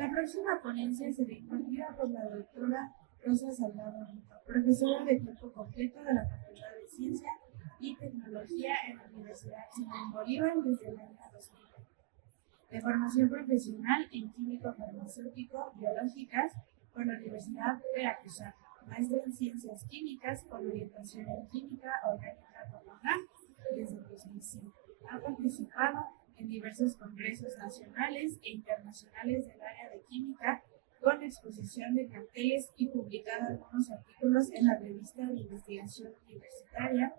La próxima ponencia será impartida por la doctora Rosa Salgado Rico, profesora de tiempo completo de la Facultad de Ciencia y Tecnología en la Universidad Simón Bolívar desde el año 2020. De formación profesional en químico-farmacéutico-biológicas por la Universidad Veracruzana, maestra en Ciencias Químicas con orientación en Química Orgánica por la UNAM desde el 2005. Ha participado en diversos congresos nacionales e internacionales del área de química con exposición de carteles y publicado algunos artículos en la revista de investigación universitaria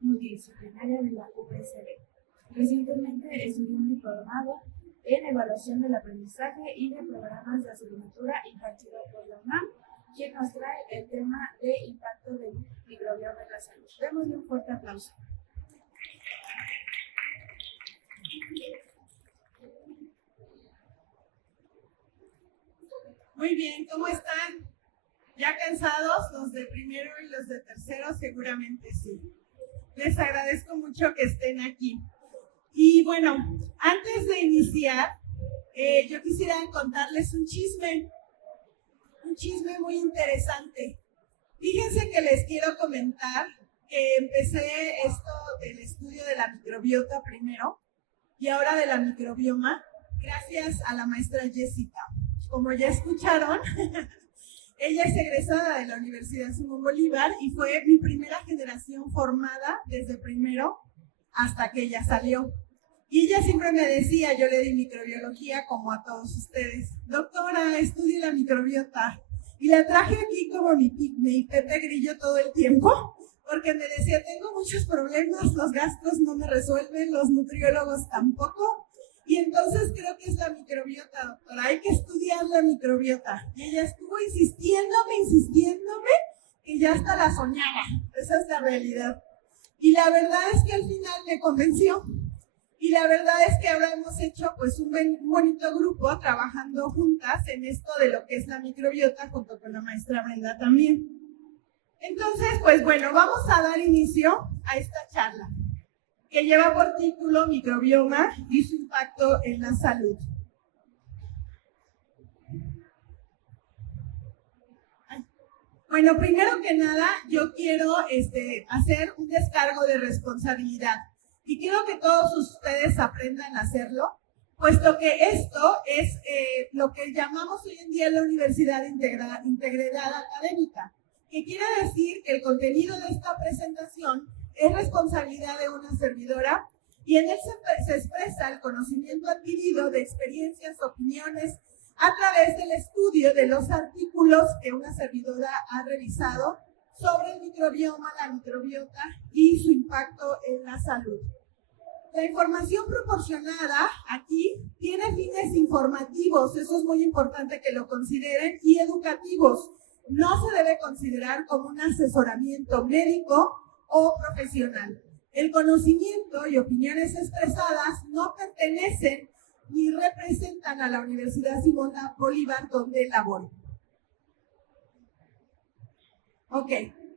multidisciplinaria de la UPCB. Recientemente estudió un diplomado en evaluación del aprendizaje y de programas de asignatura impartido por la UNAM, quien nos trae el tema de impacto del microbioma en la salud. Démosle un fuerte aplauso. Muy bien, ¿cómo están? ¿Ya cansados? Los de primero y los de tercero seguramente sí. Les agradezco mucho que estén aquí. Y bueno, antes de iniciar, yo quisiera contarles un chisme muy interesante. Fíjense que les quiero comentar que empecé esto del estudio de la microbiota primero y ahora de la microbioma gracias a la maestra Jessica. Como ya escucharon, ella es egresada de la Universidad Simón Bolívar y fue mi primera generación formada desde primero hasta que ella salió. Y ella siempre me decía, yo le di microbiología como a todos ustedes, doctora, estudie la microbiota. Y la traje aquí como mi Pepe Grillo todo el tiempo, porque me decía, tengo muchos problemas, los gastros no me resuelven, los nutriólogos tampoco. Y entonces creo que es la microbiota, doctora, hay que estudiar la microbiota. Y ella estuvo insistiéndome, que ya hasta la soñaba. Esa es la realidad. Y la verdad es que al final me convenció. Y la verdad es que ahora hemos hecho pues un bonito grupo trabajando juntas en esto de lo que es la microbiota junto con la maestra Brenda también. Entonces, pues bueno, vamos a dar inicio a esta charla que lleva por título Microbioma y su impacto en la salud. Bueno, primero que nada, yo quiero hacer un descargo de responsabilidad. Y quiero que todos ustedes aprendan a hacerlo, puesto que esto es lo que llamamos hoy en día la Universidad Integrada Académica, que quiere decir que el contenido de esta presentación es responsabilidad de una servidora y en él se expresa el conocimiento adquirido de experiencias, opiniones, a través del estudio de los artículos que una servidora ha realizado sobre el microbioma, la microbiota y su impacto en la salud. La información proporcionada aquí tiene fines informativos, eso es muy importante que lo consideren, y educativos. No se debe considerar como un asesoramiento médico o profesional. El conocimiento y opiniones expresadas no pertenecen ni representan a la Universidad Simón Bolívar donde laboro. Ok.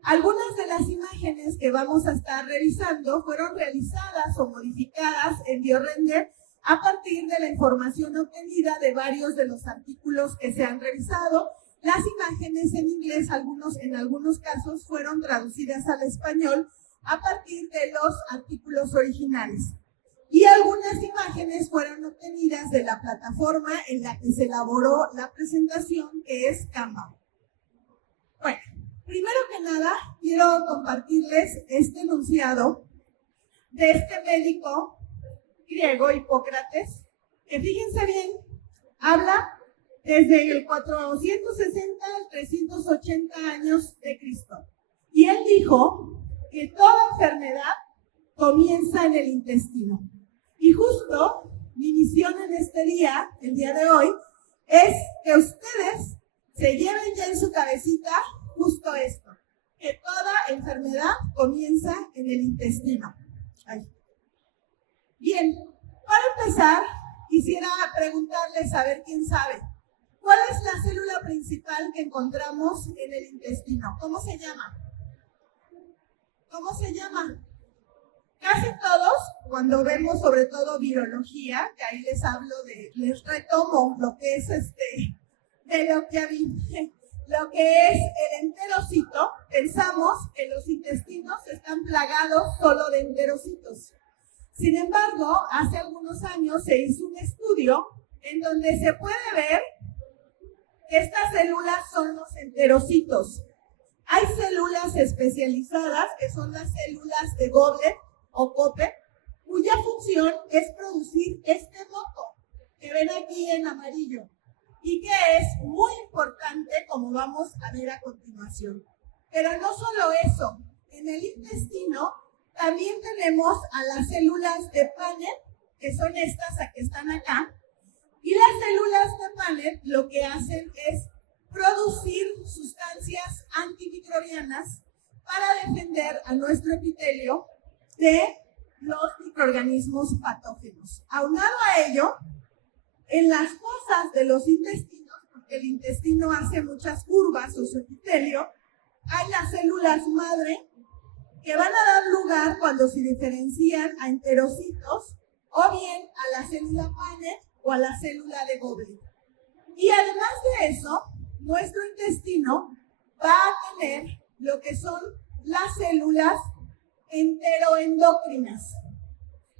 Algunas de las imágenes que vamos a estar revisando fueron realizadas o modificadas en BioRender a partir de la información obtenida de varios de los artículos que se han revisado. Las imágenes en inglés, en algunos casos, fueron traducidas al español a partir de los artículos originales. Y algunas imágenes fueron obtenidas de la plataforma en la que se elaboró la presentación, que es Canva. Bueno. Primero que nada, quiero compartirles este enunciado de este médico griego, Hipócrates, que fíjense bien, habla desde el 460 al 380 años de Cristo. Y él dijo que toda enfermedad comienza en el intestino. Y justo mi misión en este día, el día de hoy, es que ustedes se lleven ya en su cabecita justo esto, que toda enfermedad comienza en el intestino. Ahí. Bien, para empezar, quisiera preguntarles a ver quién sabe. ¿Cuál es la célula principal que encontramos en el intestino? ¿Cómo se llama? ¿Cómo se llama? Casi todos, cuando vemos sobre todo virología, que ahí les retomo lo que es de lo que es el enterocito, pensamos que los intestinos están plagados solo de enterocitos. Sin embargo, hace algunos años se hizo un estudio en donde se puede ver que estas células son los enterocitos. Hay células especializadas, que son las células de Goblet o Koppe, cuya función es producir este moco que ven aquí en amarillo y que es muy importante, como vamos a ver a continuación. Pero no solo eso, en el intestino también tenemos a las células de Paneth, que son estas que están acá, y las células de Paneth lo que hacen es producir sustancias antimicrobianas para defender a nuestro epitelio de los microorganismos patógenos. Aunado a ello, en las fosas de los intestinos, porque el intestino hace muchas curvas o su epitelio, hay las células madre que van a dar lugar cuando se diferencian a enterocitos o bien a la célula Paneth o a la célula de Goblet. Y además de eso, nuestro intestino va a tener lo que son las células enteroendocrinas.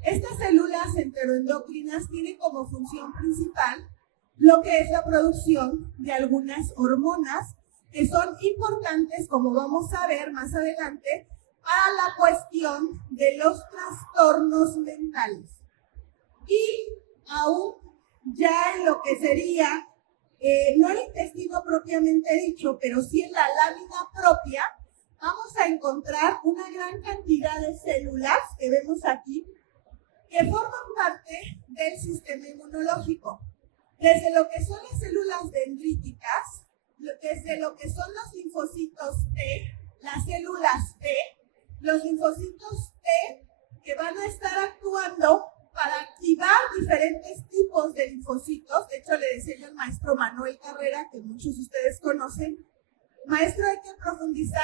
Estas células enteroendocrinas tienen como función principal lo que es la producción de algunas hormonas que son importantes, como vamos a ver más adelante, para la cuestión de los trastornos mentales. Y aún ya en lo que sería, no el intestino propiamente dicho, pero sí en la lámina propia, vamos a encontrar una gran cantidad de células que vemos aquí, que forman parte del sistema inmunológico. Desde lo que son las células dendríticas, desde lo que son los linfocitos T, las células T, los linfocitos T que van a estar actuando para activar diferentes tipos de linfocitos. De hecho, le decía yo al maestro Manuel Carrera, que muchos de ustedes conocen, maestro, hay que profundizar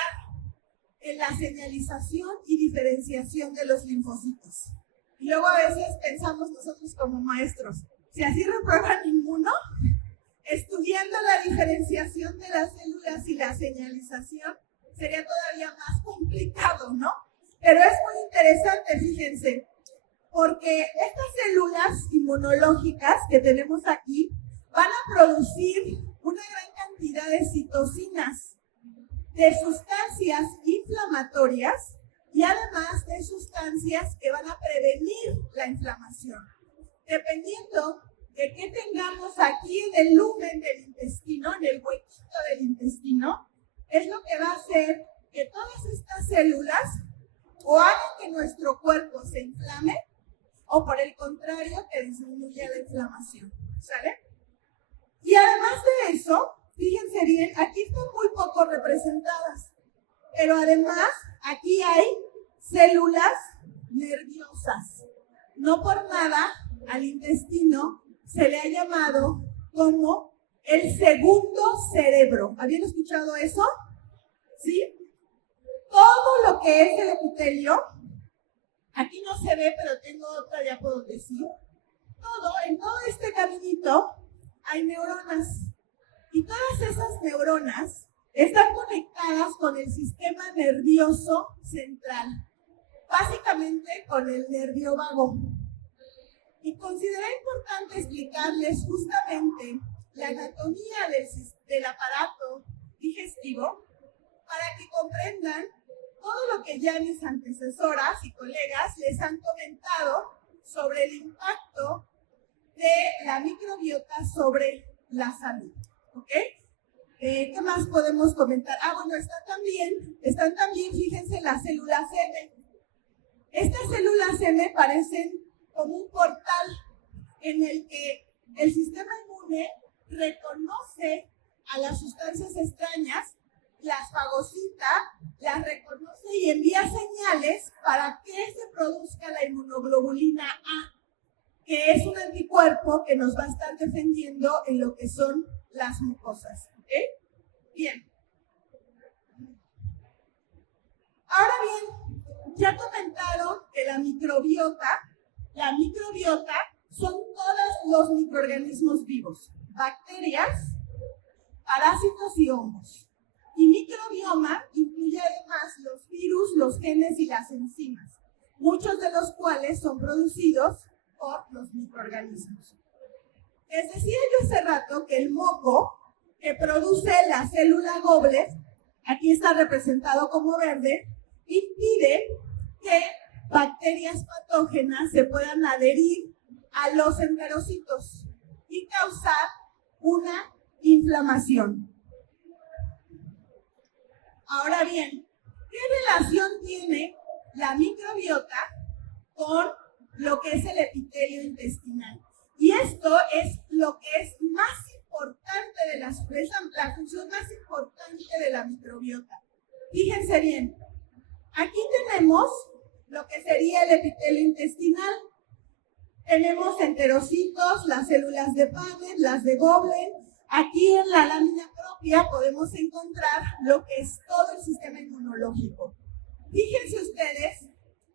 en la señalización y diferenciación de los linfocitos. Y luego a veces pensamos nosotros como maestros, si así reprueban ninguno, estudiando la diferenciación de las células y la señalización, sería todavía más complicado, ¿no? Pero es muy interesante, fíjense, porque estas células inmunológicas que tenemos aquí van a producir una gran cantidad de citocinas, de sustancias inflamatorias y además de sustancias que van a prevenir la inflamación. Dependiendo de qué tengamos aquí en el lumen del intestino, en el huequito del intestino, es lo que va a hacer que todas estas células o hagan que nuestro cuerpo se inflame o por el contrario que disminuya la inflamación, ¿sale? Y además de eso, fíjense bien, aquí están muy poco representadas, pero además aquí hay células nerviosas. No por nada al intestino se le ha llamado como el segundo cerebro. ¿Habían escuchado eso? ¿Sí? Todo lo que es el epitelio, aquí no se ve, pero tengo otra, ya puedo decir. En todo este caminito hay neuronas. Y todas esas neuronas están conectadas con el sistema nervioso central, básicamente con el nervio vago. Y consideré importante explicarles justamente la anatomía del aparato digestivo para que comprendan todo lo que ya mis antecesoras y colegas les han comentado sobre el impacto de la microbiota sobre la salud. ¿Ok? ¿Qué más podemos comentar? Bueno, están también, fíjense, las células M. Estas células M parecen como un portal en el que el sistema inmune reconoce a las sustancias extrañas, las fagocita, las reconoce y envía señales para que se produzca la inmunoglobulina A, que es un anticuerpo que nos va a estar defendiendo en lo que son las mucosas. ¿Ok? Bien. Ahora bien, ya comentaron que la microbiota son todos los microorganismos vivos, bacterias, parásitos y hongos. Y microbioma incluye además los virus, los genes y las enzimas, muchos de los cuales son producidos por los microorganismos. Les decía yo hace rato que el moco que produce la célula Goblet, aquí está representado como verde, impide que bacterias patógenas se puedan adherir a los enterocitos y causar una inflamación. Ahora bien, ¿qué relación tiene la microbiota con lo que es el epitelio intestinal? Y esto es lo que es más importante de la función más importante de la microbiota. Fíjense bien, aquí tenemos lo que sería el epitelio intestinal. Tenemos enterocitos, las células de Paneth, las de Goblet. Aquí en la lámina propia podemos encontrar lo que es todo el sistema inmunológico. Fíjense ustedes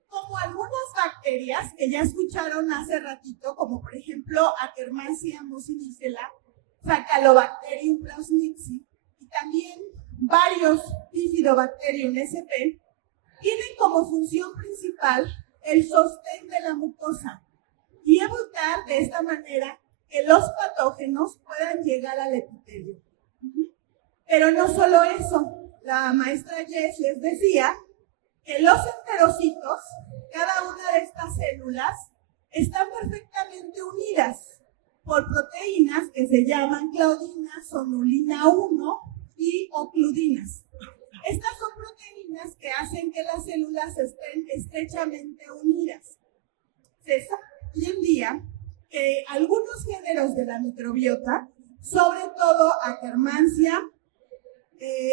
como algunas bacterias que ya escucharon hace ratito, como por ejemplo Akkermansia mucinicella, Saccharobacterium plasmidii y también varios Bifidobacterium sp, tienen como función principal el sostén de la mucosa y evitar de esta manera que los patógenos puedan llegar al epitelio. Pero no solo eso, la maestra Jess les decía que los enterocitos, cada una de estas células, están perfectamente unidas por proteínas que se llaman claudina, sonulina 1 y ocludinas. Estas son proteínas que hacen que las células estén estrechamente unidas. Se sabe hoy en día que algunos géneros de la microbiota, sobre todo Akkermansia,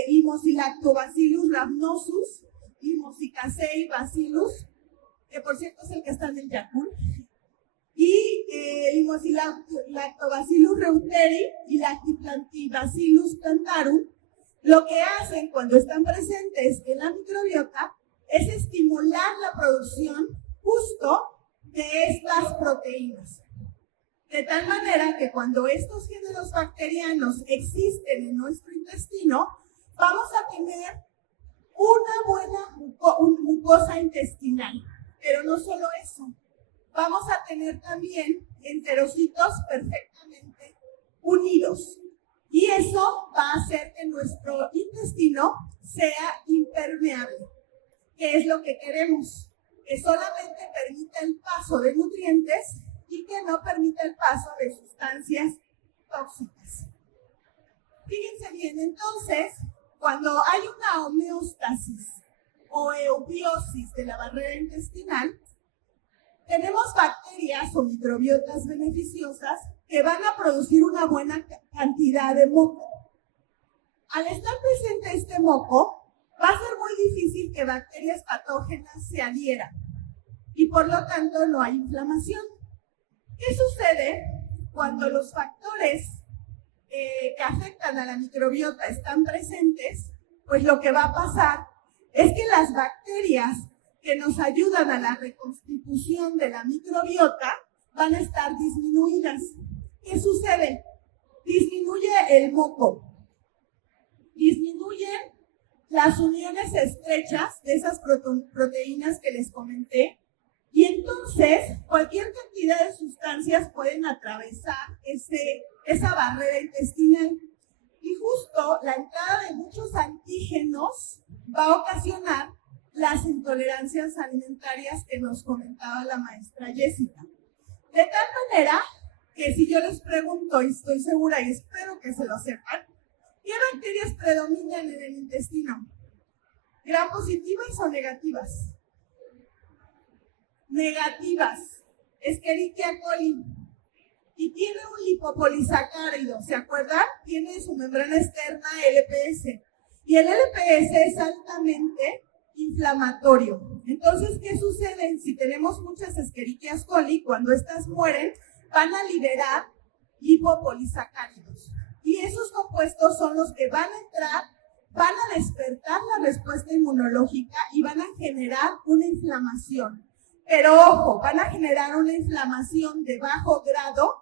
Limosilactobacillus rhamnosus, Limosicacei bacillus, que por cierto es el que está en el Yakult, y Limosilactobacillus reuteri y Lactobacillus plantarum, lo que hacen cuando están presentes en la microbiota es estimular la producción justo de estas proteínas. De tal manera que cuando estos géneros bacterianos existen en nuestro intestino, vamos a tener una buena mucosa intestinal. Pero no solo eso, vamos a tener también enterocitos perfectamente unidos. Y eso va a hacer que nuestro intestino sea impermeable, que es lo que queremos, que solamente permita el paso de nutrientes y que no permita el paso de sustancias tóxicas. Fíjense bien, entonces, cuando hay una homeostasis o eubiosis de la barrera intestinal, tenemos bacterias o microbiotas beneficiosas que van a producir una buena cantidad de moco. Al estar presente este moco, va a ser muy difícil que bacterias patógenas se adhieran y por lo tanto no hay inflamación. ¿Qué sucede cuando los factores que afectan a la microbiota están presentes? Pues lo que va a pasar es que las bacterias que nos ayudan a la reconstitución de la microbiota van a estar disminuidas. ¿Qué sucede? Disminuye el moco, disminuyen las uniones estrechas de esas proteínas que les comenté, y entonces cualquier cantidad de sustancias pueden atravesar esa barrera intestinal. Y justo la entrada de muchos antígenos va a ocasionar las intolerancias alimentarias que nos comentaba la maestra Jessica. De tal manera que si yo les pregunto, y estoy segura y espero que se lo sepan, ¿qué bacterias predominan en el intestino? ¿Gram positivas o negativas? Negativas. Escherichia coli. Y tiene un lipopolisacárido, ¿se acuerdan? Tiene su membrana externa LPS. Y el LPS es altamente inflamatorio. Entonces, ¿qué sucede? Si tenemos muchas Escherichia coli, cuando estas mueren, van a liberar lipopolisacáridos. Y esos compuestos son los que van van a despertar la respuesta inmunológica y van a generar una inflamación. Pero ojo, van a generar una inflamación de bajo grado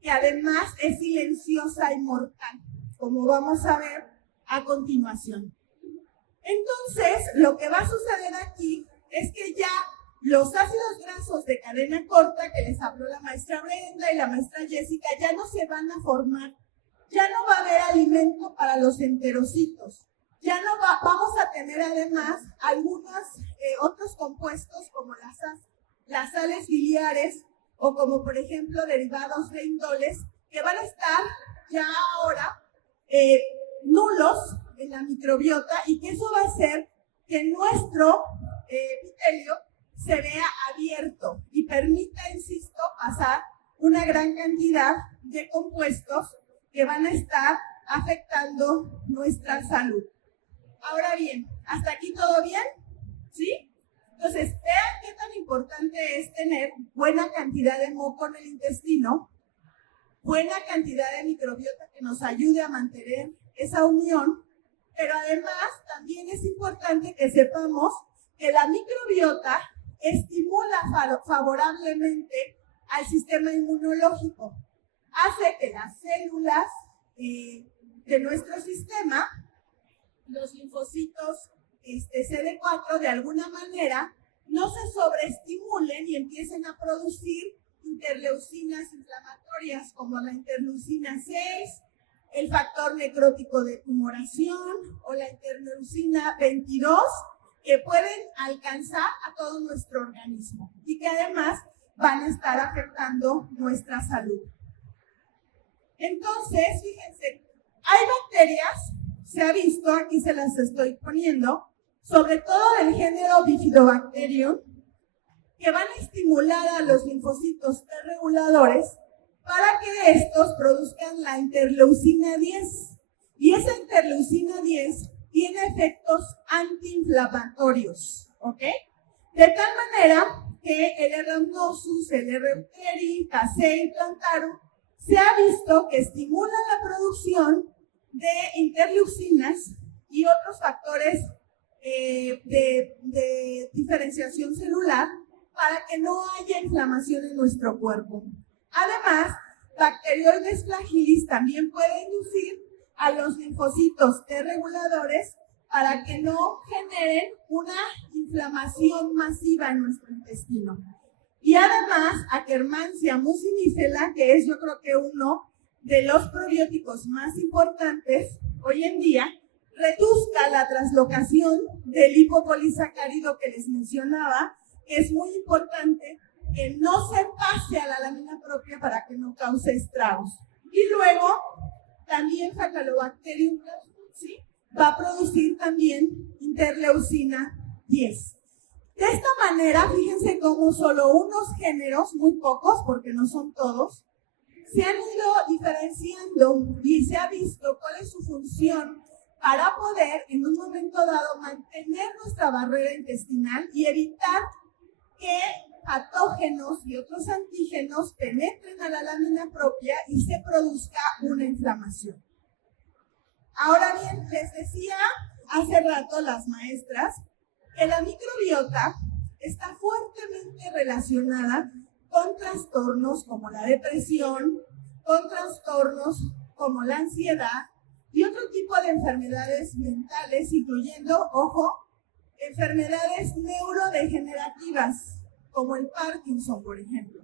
que además es silenciosa y mortal, como vamos a ver a continuación. Entonces, lo que va a suceder aquí es que ya los ácidos grasos de cadena corta que les habló la maestra Brenda y la maestra Jessica ya no se van a formar. Ya no va a haber alimento para los enterocitos. Ya no vamos a tener además algunos otros compuestos como las sales biliares o como por ejemplo derivados de indoles que van a estar ya ahora nulos en la microbiota y que eso va a hacer que nuestro epitelio se vea abierto y permita, insisto, pasar una gran cantidad de compuestos que van a estar afectando nuestra salud. Ahora bien, ¿hasta aquí todo bien? ¿Sí? Entonces, vean qué tan importante es tener buena cantidad de moco en el intestino, buena cantidad de microbiota que nos ayude a mantener esa unión, pero además también es importante que sepamos que la microbiota estimula favorablemente al sistema inmunológico. Hace que las células de nuestro sistema, los linfocitos CD4, de alguna manera, no se sobreestimulen y empiecen a producir interleucinas inflamatorias como la interleucina 6, el factor necrótico de tumoración o la interleucina 22, que pueden alcanzar a todo nuestro organismo y que además van a estar afectando nuestra salud. Entonces, fíjense, hay bacterias, se ha visto, aquí se las estoy poniendo, sobre todo del género Bifidobacterium, que van a estimular a los linfocitos T reguladores para que estos produzcan la interleucina 10. Y esa interleucina 10 tiene efectos antiinflamatorios, ¿ok? De tal manera que el R. rhamnosus, el R. reuteri, Casei, plantarum, se ha visto que estimulan la producción de interleucinas y otros factores de diferenciación celular para que no haya inflamación en nuestro cuerpo. Además, Bacteroides flagilis también puede inducir a los linfocitos T reguladores para que no generen una inflamación masiva en nuestro intestino. Y además, Akkermansia muciniphila, que es yo creo que uno de los probióticos más importantes hoy en día, reduzca la translocación del lipopolisacárido que les mencionaba, que es muy importante que no se pase a la lámina propia para que no cause estragos. Y luego, también Faecalibacterium plasmodium va a producir también interleucina 10. De esta manera, fíjense cómo solo unos géneros, muy pocos porque no son todos, se han ido diferenciando y se ha visto cuál es su función para poder en un momento dado mantener nuestra barrera intestinal y evitar que patógenos y otros antígenos penetren a la lámina propia y se produzca una inflamación. Ahora bien, les decía hace rato las maestras que la microbiota está fuertemente relacionada con trastornos como la depresión, con trastornos como la ansiedad y otro tipo de enfermedades mentales, incluyendo, ojo, enfermedades neurodegenerativas, como el Parkinson, por ejemplo.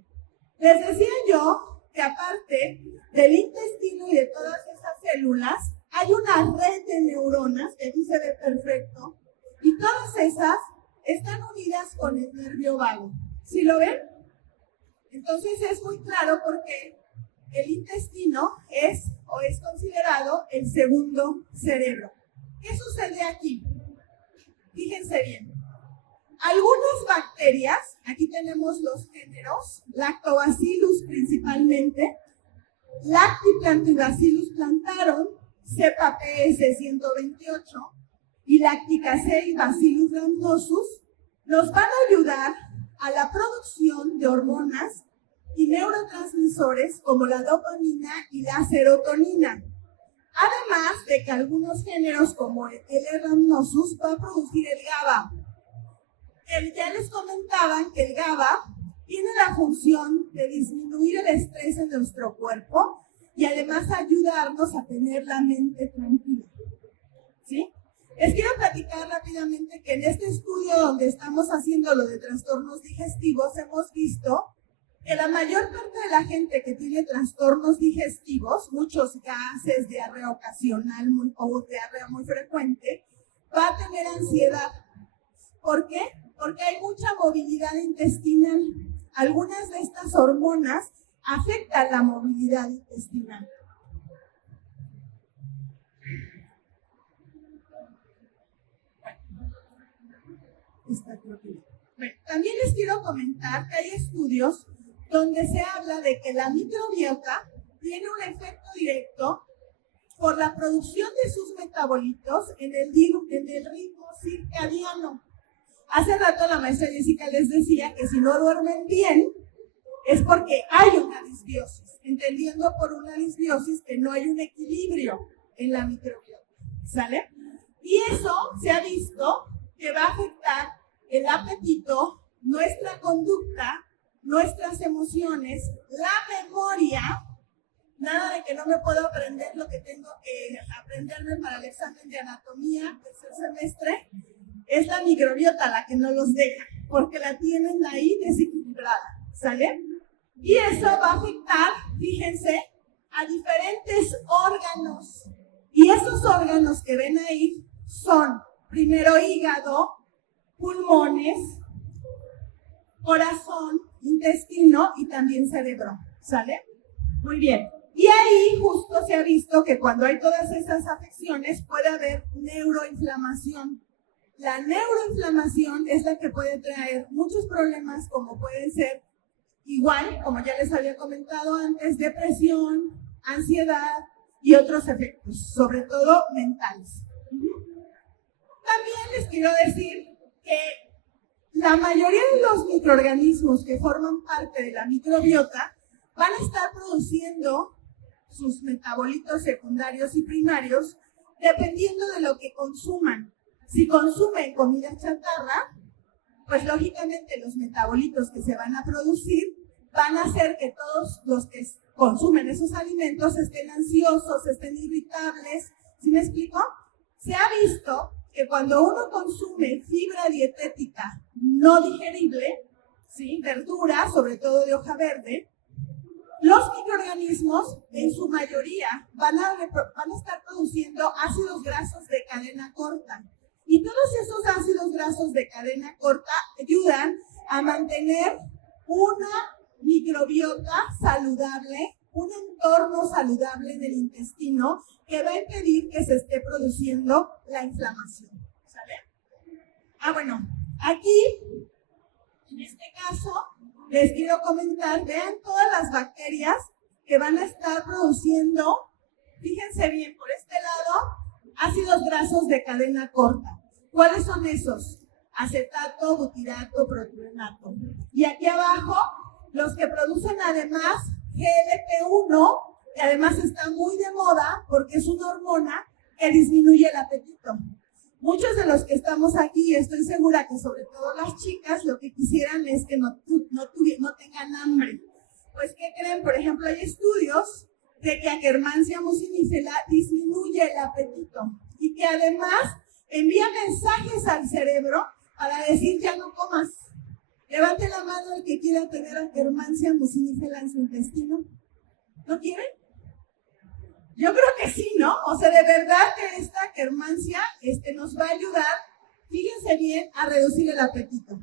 Les decía yo que aparte del intestino y de todas estas células, hay una red de neuronas, que aquí se ve perfecto, y todas esas están unidas con el nervio vago. ¿Sí lo ven? Entonces es muy claro porque el intestino es considerado el segundo cerebro. ¿Qué sucede aquí? Fíjense bien. Algunas bacterias, aquí tenemos los géneros, Lactobacillus principalmente, Lactobacillus plantarum, cepa PS 128 y Lacticacei Bacillus rhamnosus, nos van a ayudar a la producción de hormonas y neurotransmisores como la dopamina y la serotonina. Además de que algunos géneros como el Rhamnosus va a producir el GABA. Ya les comentaban que el GABA tiene la función de disminuir el estrés en nuestro cuerpo y además ayudarnos a tener la mente tranquila. ¿Sí? Les quiero platicar rápidamente que en este estudio donde estamos haciendo lo de trastornos digestivos hemos visto que la mayor parte de la gente que tiene trastornos digestivos, muchos gases, diarrea ocasional o diarrea muy frecuente, va a tener ansiedad. ¿Por qué? Porque hay mucha movilidad intestinal. Algunas de estas hormonas afectan la movilidad intestinal. Bueno, también les quiero comentar que hay estudios donde se habla de que la microbiota tiene un efecto directo por la producción de sus metabolitos en el ritmo circadiano. Hace rato la maestra Jessica les decía que si no duermen bien es porque hay una disbiosis, entendiendo por una disbiosis que no hay un equilibrio en la microbiota, ¿sale? Y eso se ha visto que va a afectar el apetito, nuestra conducta, nuestras emociones, la memoria. Nada de que no me puedo aprender lo que tengo que aprenderme para el examen de anatomía tercer semestre. Es la microbiota la que no los deja, porque la tienen ahí desequilibrada, ¿sale? Y eso va a afectar, fíjense, a diferentes órganos. Y esos órganos que ven ahí son, primero, hígado, pulmones, corazón, intestino y también cerebro, ¿sale? Muy bien. Y ahí justo se ha visto que cuando hay todas estas afecciones puede haber neuroinflamación. La neuroinflamación es la que puede traer muchos problemas como pueden ser, igual, como ya les había comentado antes, depresión, ansiedad y otros efectos, sobre todo mentales. También les quiero decir que la mayoría de los microorganismos que forman parte de la microbiota van a estar produciendo sus metabolitos secundarios y primarios dependiendo de lo que consuman. Si consumen comida chatarra, pues lógicamente los metabolitos que se van a producir van a hacer que todos los que consumen esos alimentos estén ansiosos, estén irritables. ¿Sí me explico? Se ha visto que cuando uno consume fibra dietética no digerible, ¿sí? Verduras, sobre todo de hoja verde, los microorganismos, en su mayoría, van a estar produciendo ácidos grasos de cadena corta. Y todos esos ácidos grasos de cadena corta ayudan a mantener una microbiota saludable, un entorno saludable del intestino que va a impedir que se esté produciendo la inflamación. ¿Sale? Bueno, aquí, en este caso, les quiero comentar, vean todas las bacterias que van a estar produciendo, fíjense bien, por este lado, ácidos grasos de cadena corta. ¿Cuáles son esos? Acetato, butirato, propirenato. Y aquí abajo, los que producen además GLP-1, que además está muy de moda porque es una hormona que disminuye el apetito. Muchos de los que estamos aquí, estoy segura que sobre todo las chicas, lo que quisieran es que no tengan hambre. Pues, ¿qué creen? Por ejemplo, hay estudios de que Akkermansia mucinifera disminuye el apetito y que además envía mensajes al cerebro para decir ya no comas. Levante la mano el que quiera tener Akkermansia mucinifera en su intestino. ¿No quieren? Yo creo que sí, ¿no? O sea, de verdad que esta Akkermansia nos va a ayudar, fíjense bien, a reducir el apetito,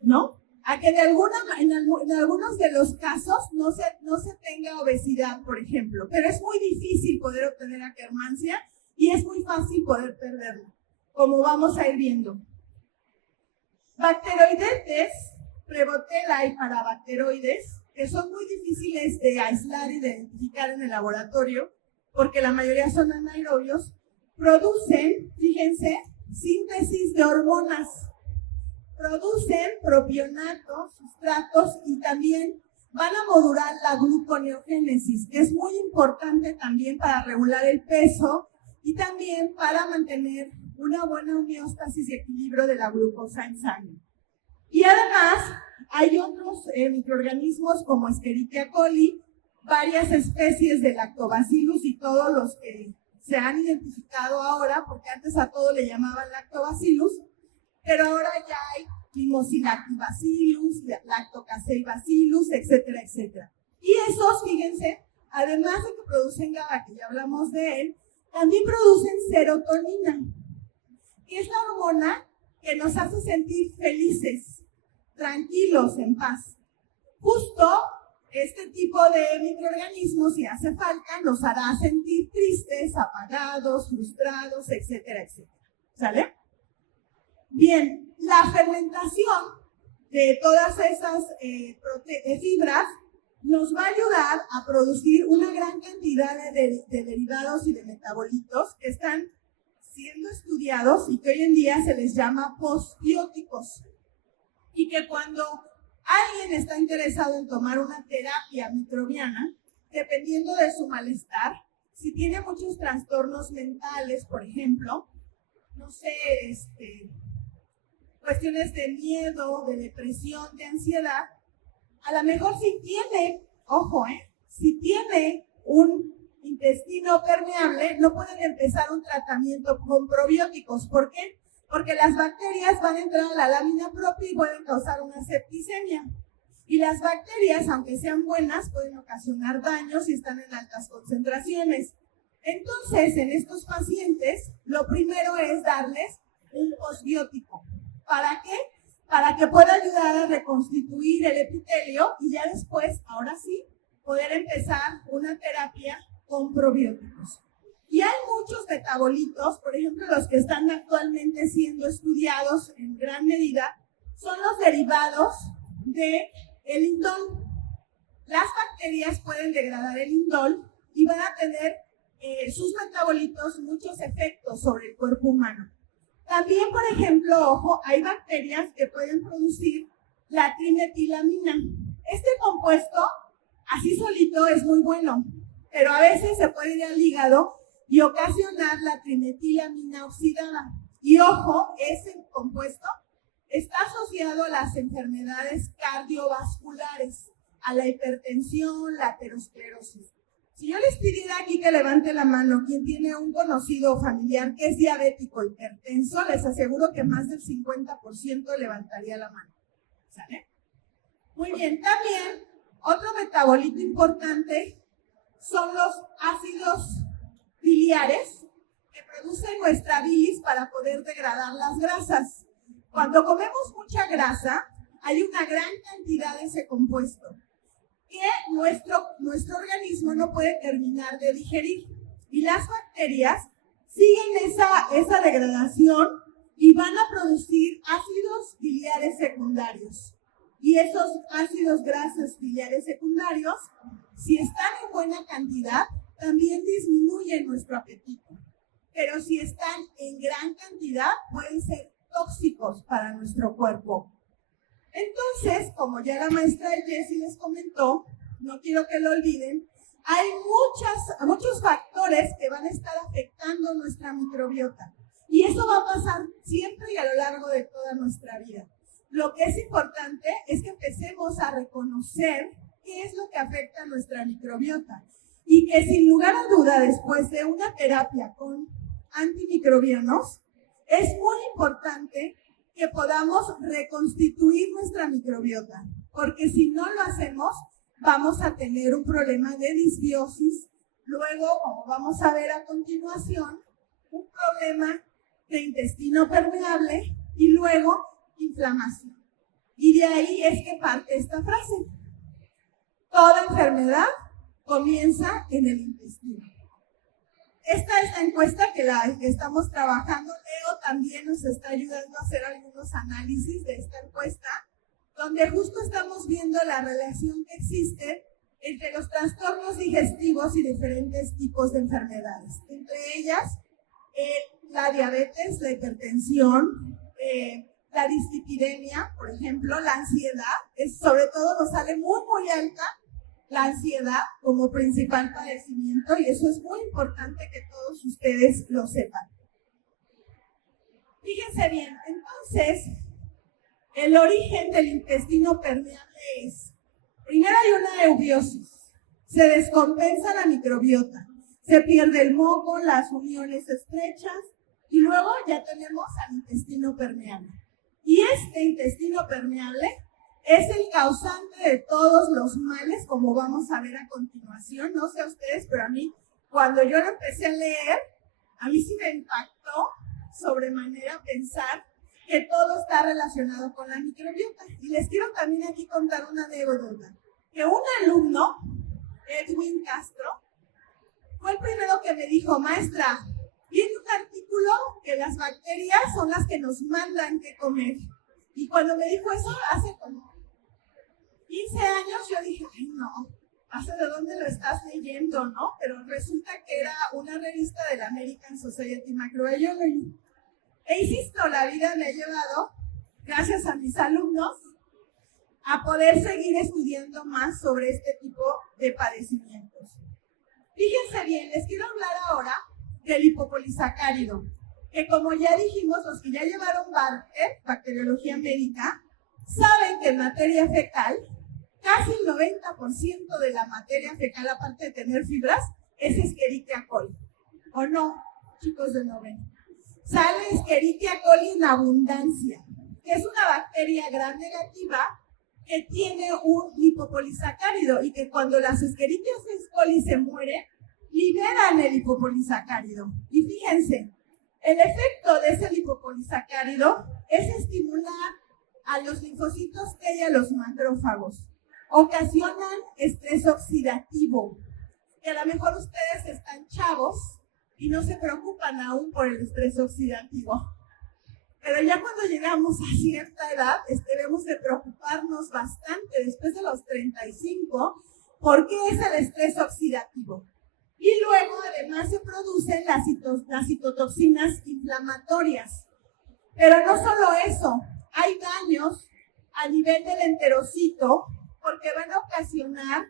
¿no? A que en algunos de los casos no se tenga obesidad, por ejemplo. Pero es muy difícil poder obtener Akkermansia y es muy fácil poder perderla, como vamos a ir viendo. Bacteroidetes, Prevotella y parabacteroides, que son muy difíciles de aislar y de identificar en el laboratorio, porque la mayoría son anaerobios, producen, fíjense, síntesis de hormonas. Producen propionatos, sustratos y también van a modular la gluconeogénesis, que es muy importante también para regular el peso y también para mantener una buena homeostasis y equilibrio de la glucosa en sangre. Y además, hay otros microorganismos como Escherichia coli, varias especies de Lactobacillus y todos los que se han identificado ahora, porque antes a todo le llamaban Lactobacillus, pero ahora ya hay Limosilactibacillus, Lactocaseibacillus, etcétera, etcétera. Y esos, fíjense, además de que producen GABA, que ya hablamos de él, también producen serotonina, que es la hormona que nos hace sentir felices, tranquilos, en paz. Justo este tipo de microorganismos, si hace falta, nos hará sentir tristes, apagados, frustrados, etcétera, etcétera. ¿Sale? Bien, la fermentación de todas esas fibras nos va a ayudar a producir una gran cantidad de derivados y de metabolitos que están siendo estudiados y que hoy en día se les llama postbióticos. Y que cuando alguien está interesado en tomar una terapia microbiana, dependiendo de su malestar, si tiene muchos trastornos mentales, por ejemplo, no sé, cuestiones de miedo, de depresión, de ansiedad, a lo mejor si tiene, ojo, si tiene un intestino permeable, no pueden empezar un tratamiento con probióticos. ¿Por qué? Porque las bacterias van a entrar a la lámina propia y pueden causar una septicemia. Y las bacterias, aunque sean buenas, pueden ocasionar daños si están en altas concentraciones. Entonces, en estos pacientes, lo primero es darles un posbiótico. ¿Para qué? Para que pueda ayudar a reconstituir el epitelio y ya después, ahora sí, poder empezar una terapia con probióticos. Y hay muchos metabolitos, por ejemplo, los que están actualmente siendo estudiados en gran medida, son los derivados del indol. Las bacterias pueden degradar el indol y van a tener sus metabolitos muchos efectos sobre el cuerpo humano. También, por ejemplo, ojo, hay bacterias que pueden producir la trimetilamina. Este compuesto, así solito, es muy bueno, pero a veces se puede ir al hígado y ocasionar la trimetilamina oxidada. Y ojo, ese compuesto está asociado a las enfermedades cardiovasculares, a la hipertensión, la aterosclerosis. Si yo les pidiera aquí que levante la mano quien tiene un conocido o familiar que es diabético o hipertenso, les aseguro que más del 50% levantaría la mano. ¿Sale? Muy bien, también otro metabolito importante son los ácidos biliares que producen nuestra bilis para poder degradar las grasas. Cuando comemos mucha grasa, hay una gran cantidad de ese compuesto que nuestro organismo no puede terminar de digerir. Y las bacterias siguen esa degradación y van a producir ácidos biliares secundarios. Y esos ácidos grasos biliares secundarios, si están en buena cantidad, también disminuyen nuestro apetito. Pero si están en gran cantidad, pueden ser tóxicos para nuestro cuerpo. Entonces, como ya la maestra Jessie les comentó, no quiero que lo olviden, hay muchos factores que van a estar afectando nuestra microbiota. Y eso va a pasar siempre y a lo largo de toda nuestra vida. Lo que es importante es que empecemos a reconocer qué es lo que afecta a nuestra microbiota. Y que sin lugar a duda, después de una terapia con antimicrobianos, es muy importante que podamos reconstituir nuestra microbiota, porque si no lo hacemos, vamos a tener un problema de disbiosis, luego, como vamos a ver a continuación, un problema de intestino permeable y luego inflamación. Y de ahí es que parte esta frase. Toda enfermedad comienza en el intestino. Esta es la encuesta que estamos trabajando. Leo también nos está ayudando a hacer algunos análisis de esta encuesta, donde justo estamos viendo la relación que existe entre los trastornos digestivos y diferentes tipos de enfermedades. Entre ellas, la diabetes, la hipertensión, la dislipidemia, por ejemplo, la ansiedad, sobre todo nos sale muy, muy alta la ansiedad como principal padecimiento, y eso es muy importante que todos ustedes lo sepan. Fíjense bien, entonces, el origen del intestino permeable es, primero hay una eubiosis, se descompensa la microbiota, se pierde el moco, las uniones estrechas, y luego ya tenemos al intestino permeable. Y este intestino permeable es el causante de todos los males, como vamos a ver a continuación. No sé a ustedes, pero a mí, cuando yo lo empecé a leer, a mí sí me impactó sobremanera pensar que todo está relacionado con la microbiota. Y les quiero también aquí contar una anécdota, que un alumno, Edwin Castro, fue el primero que me dijo, maestra, viene un artículo que las bacterias son las que nos mandan qué comer. Y cuando me dijo eso, hace como 15 años, yo dije, ay no, ¿de dónde lo estás leyendo, no? Pero resulta que era una revista de la American Society Microbiology. E insisto, la vida me ha llevado, gracias a mis alumnos, a poder seguir estudiando más sobre este tipo de padecimientos. Fíjense bien, les quiero hablar ahora del hipopolisacárido, que como ya dijimos, los que ya llevaron bacteriología médica, saben que en materia fecal, casi el 90% de la materia fecal, aparte de tener fibras, es Escherichia coli. ¿O no, chicos de noveno? Sale Escherichia coli en abundancia, que es una bacteria gram negativa que tiene un lipopolisacárido y que cuando las Escherichia coli se mueren, liberan el lipopolisacárido. Y fíjense, el efecto de ese lipopolisacárido es estimular a los linfocitos T y a los macrófagos. Ocasionan estrés oxidativo, que a lo mejor ustedes están chavos y no se preocupan aún por el estrés oxidativo. Pero ya cuando llegamos a cierta edad, debemos de preocuparnos bastante después de los 35, ¿por qué es el estrés oxidativo? Y luego además se producen las citotoxinas inflamatorias. Pero no solo eso, hay daños a nivel del enterocito porque van a ocasionar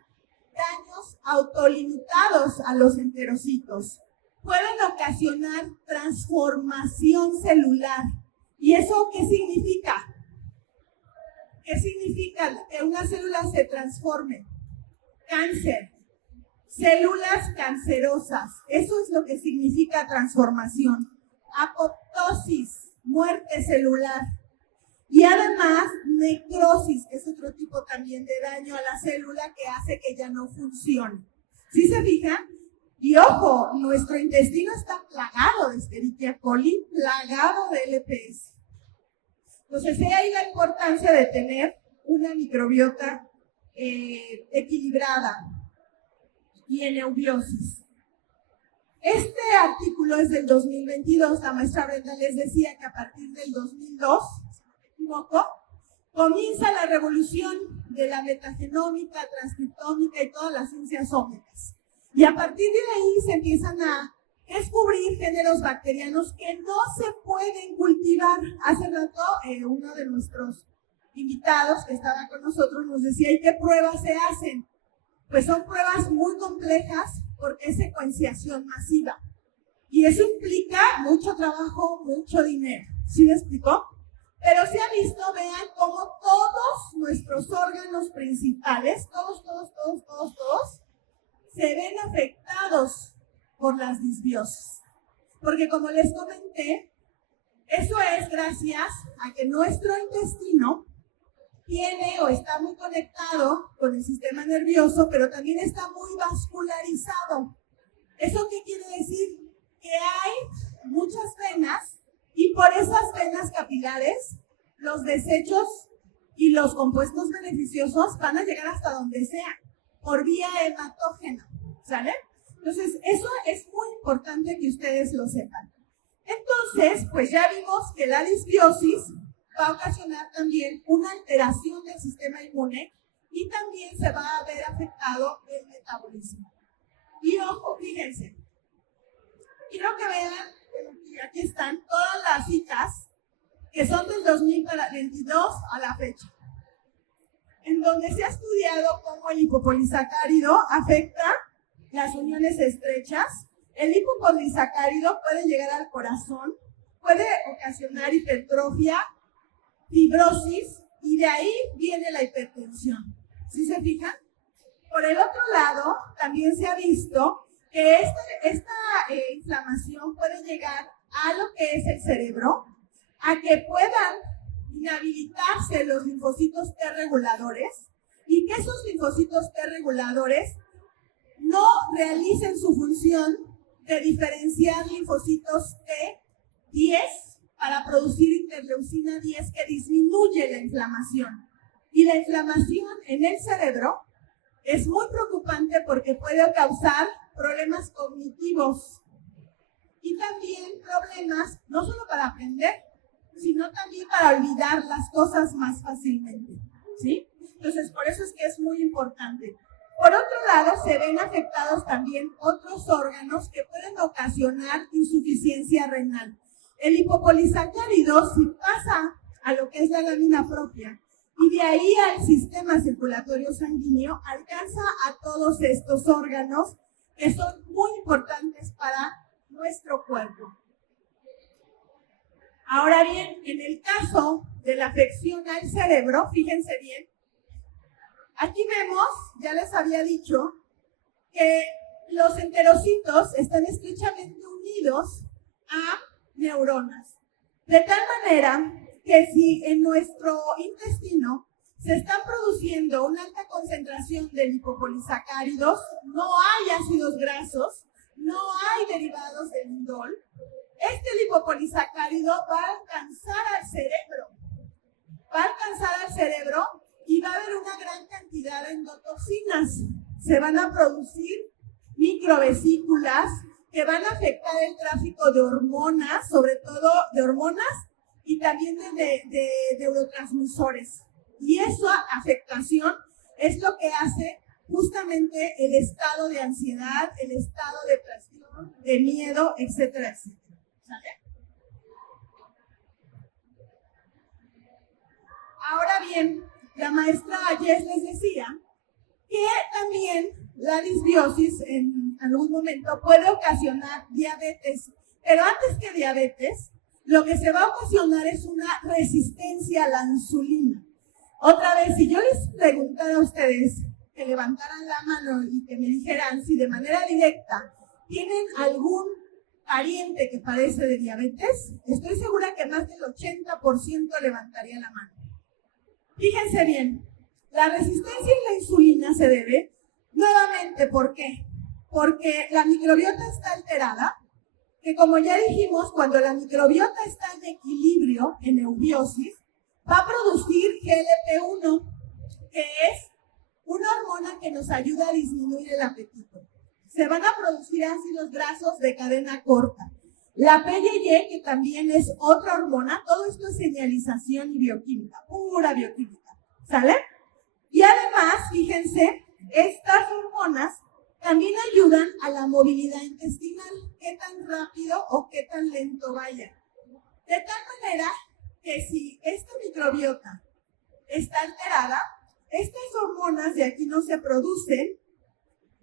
daños autolimitados a los enterocitos. Pueden ocasionar transformación celular. ¿Y eso qué significa? ¿Qué significa que una célula se transforme? Cáncer, células cancerosas, eso es lo que significa transformación. Apoptosis, muerte celular. Y además, necrosis, que es otro tipo también de daño a la célula que hace que ya no funcione. ¿Sí se fijan? Y ojo, nuestro intestino está plagado de Escherichia coli, plagado de LPS. Entonces, ahí la importancia de tener una microbiota equilibrada y en eubiosis. Este artículo es del 2022, la maestra Brenda les decía que a partir del 2002, comienza la revolución de la metagenómica, transcriptómica y todas las ciencias ómicas. Y a partir de ahí se empiezan a descubrir géneros bacterianos que no se pueden cultivar. Hace rato uno de nuestros invitados que estaba con nosotros nos decía, ¿y qué pruebas se hacen? Pues son pruebas muy complejas porque es secuenciación masiva. Y eso implica mucho trabajo, mucho dinero. ¿Sí me explicó? Pero se ha visto, vean, cómo todos nuestros órganos principales, todos, se ven afectados por las disbiosis. Porque como les comenté, eso es gracias a que nuestro intestino tiene o está muy conectado con el sistema nervioso, pero también está muy vascularizado. ¿Eso qué quiere decir? Que hay muchas venas y por esas venas capilares los desechos y los compuestos beneficiosos van a llegar hasta donde sea, por vía hematógena, ¿sale? Entonces, eso es muy importante que ustedes lo sepan. Entonces, pues ya vimos que la disbiosis va a ocasionar también una alteración del sistema inmune y también se va a ver afectado el metabolismo. Y ojo, fíjense, quiero que vean, aquí están todas las citas que son del 2022 a la fecha, en donde se ha estudiado cómo el lipopolisacárido afecta las uniones estrechas. El lipopolisacárido puede llegar al corazón, puede ocasionar hipertrofia, fibrosis, y de ahí viene la hipertensión. ¿Sí se fijan? Por el otro lado, también se ha visto que esta inflamación puede llegar a lo que es el cerebro, a que puedan inhabilitarse los linfocitos T reguladores y que esos linfocitos T reguladores no realicen su función de diferenciar linfocitos T10 para producir interleucina 10 que disminuye la inflamación. Y la inflamación en el cerebro es muy preocupante porque puede causar problemas cognitivos y también problemas no solo para aprender, sino también para olvidar las cosas más fácilmente, ¿sí? Entonces, por eso es que es muy importante. Por otro lado, se ven afectados también otros órganos que pueden ocasionar insuficiencia renal. El lipopolisacárido, si pasa a lo que es la lámina propia y de ahí al sistema circulatorio sanguíneo, alcanza a todos estos órganos que son muy importantes para nuestro cuerpo. Ahora bien, en el caso de la afección al cerebro, fíjense bien, aquí vemos, ya les había dicho, que los enterocitos están estrechamente unidos a neuronas. De tal manera que si en nuestro intestino se están produciendo una alta concentración de lipopolisacáridos, no hay ácidos grasos, no hay derivados del indol, este lipopolisacárido va a alcanzar al cerebro. Va a alcanzar al cerebro y va a haber una gran cantidad de endotoxinas. Se van a producir microvesículas que van a afectar el tráfico de hormonas, sobre todo de hormonas y también de neurotransmisores. Y esa afectación es lo que hace justamente el estado de ansiedad, el estado de depresión, de miedo, etcétera, etcétera. ¿Sale? Ahora bien, la maestra Jess les decía que también la disbiosis en algún momento puede ocasionar diabetes, pero antes que diabetes, lo que se va a ocasionar es una resistencia a la insulina. Otra vez, si yo les preguntara a ustedes que levantaran la mano y que me dijeran si de manera directa tienen algún pariente que padece de diabetes, estoy segura que más del 80% levantaría la mano. Fíjense bien, la resistencia a la insulina se debe nuevamente, ¿por qué? Porque la microbiota está alterada, que como ya dijimos, cuando la microbiota está en equilibrio, en eubiosis, va a producir GLP-1, que es una hormona que nos ayuda a disminuir el apetito. Se van a producir ácidos grasos de cadena corta. La PYY, que también es otra hormona, todo esto es señalización y bioquímica, pura bioquímica, ¿sale? Y además, fíjense, estas hormonas también ayudan a la movilidad intestinal, qué tan rápido o qué tan lento vaya. De tal manera que si esta microbiota está alterada, estas hormonas de aquí no se producen.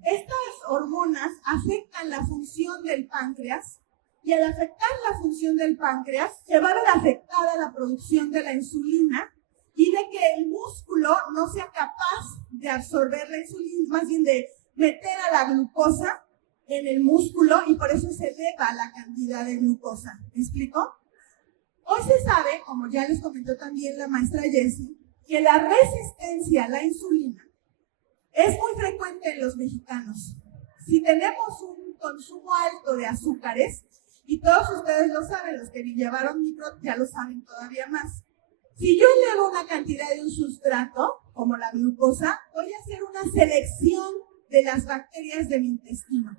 Estas hormonas afectan la función del páncreas y al afectar la función del páncreas se va a ver afectada la producción de la insulina y de que el músculo no sea capaz de absorber la insulina, más bien de meter a la glucosa en el músculo y por eso se eleva la cantidad de glucosa. ¿Me explico? Hoy se sabe, como ya les comentó también la maestra Jessie, que la resistencia a la insulina es muy frecuente en los mexicanos. Si tenemos un consumo alto de azúcares, y todos ustedes lo saben, los que llevaron micro ya lo saben todavía más. Si yo elevo una cantidad de un sustrato, como la glucosa, voy a hacer una selección de las bacterias de mi intestino.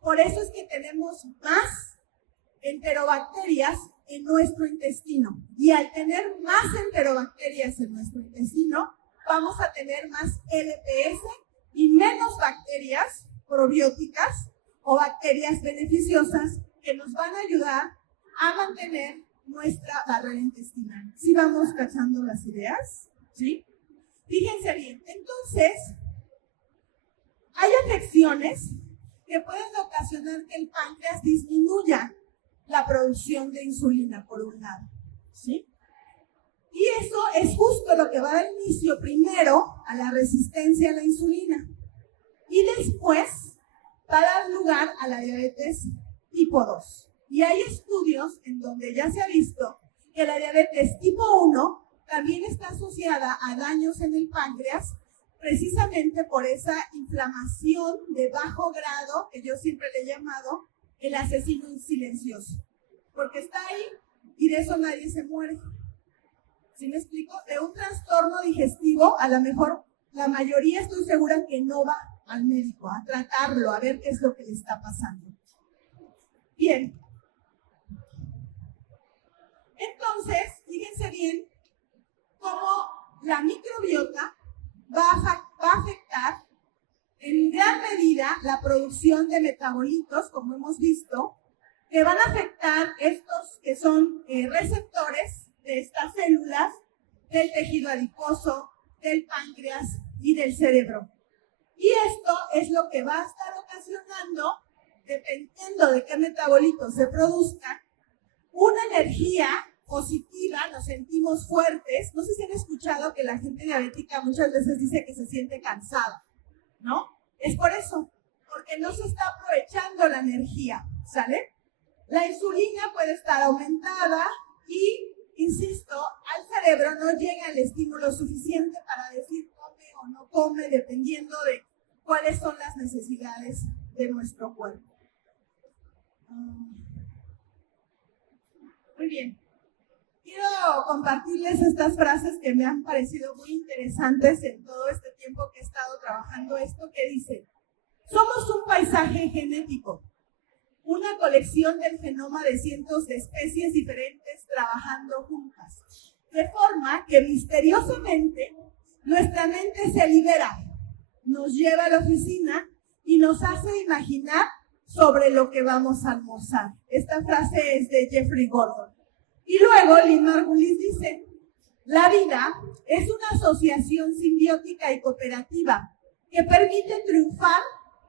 Por eso es que tenemos más enterobacterias en nuestro intestino. Y al tener más enterobacterias en nuestro intestino, vamos a tener más LPS y menos bacterias probióticas o bacterias beneficiosas que nos van a ayudar a mantener nuestra barrera intestinal. ¿Sí vamos cachando las ideas? ¿Sí? Fíjense bien. Entonces, hay afecciones que pueden ocasionar que el páncreas disminuya la producción de insulina, por un lado. ¿Sí? Y eso es justo lo que va a dar inicio primero a la resistencia a la insulina. Y después va a dar lugar a la diabetes tipo 2. Y hay estudios en donde ya se ha visto que la diabetes tipo 1 también está asociada a daños en el páncreas, precisamente por esa inflamación de bajo grado, que yo siempre le he llamado el asesino silencioso. Porque está ahí y de eso nadie se muere. ¿Sí me explico? De un trastorno digestivo, a lo mejor la mayoría estoy segura que no va al médico a tratarlo, a ver qué es lo que le está pasando. Bien. Entonces, fíjense bien cómo la microbiota va a afectar en gran medida la producción de metabolitos, como hemos visto, que van a afectar estos que son receptores de estas células del tejido adiposo, del páncreas y del cerebro. Y esto es lo que va a estar ocasionando, dependiendo de qué metabolitos se produzcan, una energía positiva, nos sentimos fuertes. No sé si han escuchado que la gente diabética muchas veces dice que se siente cansada, ¿no? Es por eso, porque no se está aprovechando la energía, ¿sale? La insulina puede estar aumentada y, insisto, al cerebro no llega el estímulo suficiente para decir come o no come, dependiendo de cuáles son las necesidades de nuestro cuerpo. Muy bien. Quiero compartirles estas frases que me han parecido muy interesantes en todo este tiempo que he estado trabajando esto, que dice: somos un paisaje genético, una colección del genoma de cientos de especies diferentes trabajando juntas, de forma que misteriosamente nuestra mente se libera, nos lleva a la oficina y nos hace imaginar sobre lo que vamos a almorzar. Esta frase es de Jeffrey Gordon. Y luego Lynn Margulis dice: la vida es una asociación simbiótica y cooperativa que permite triunfar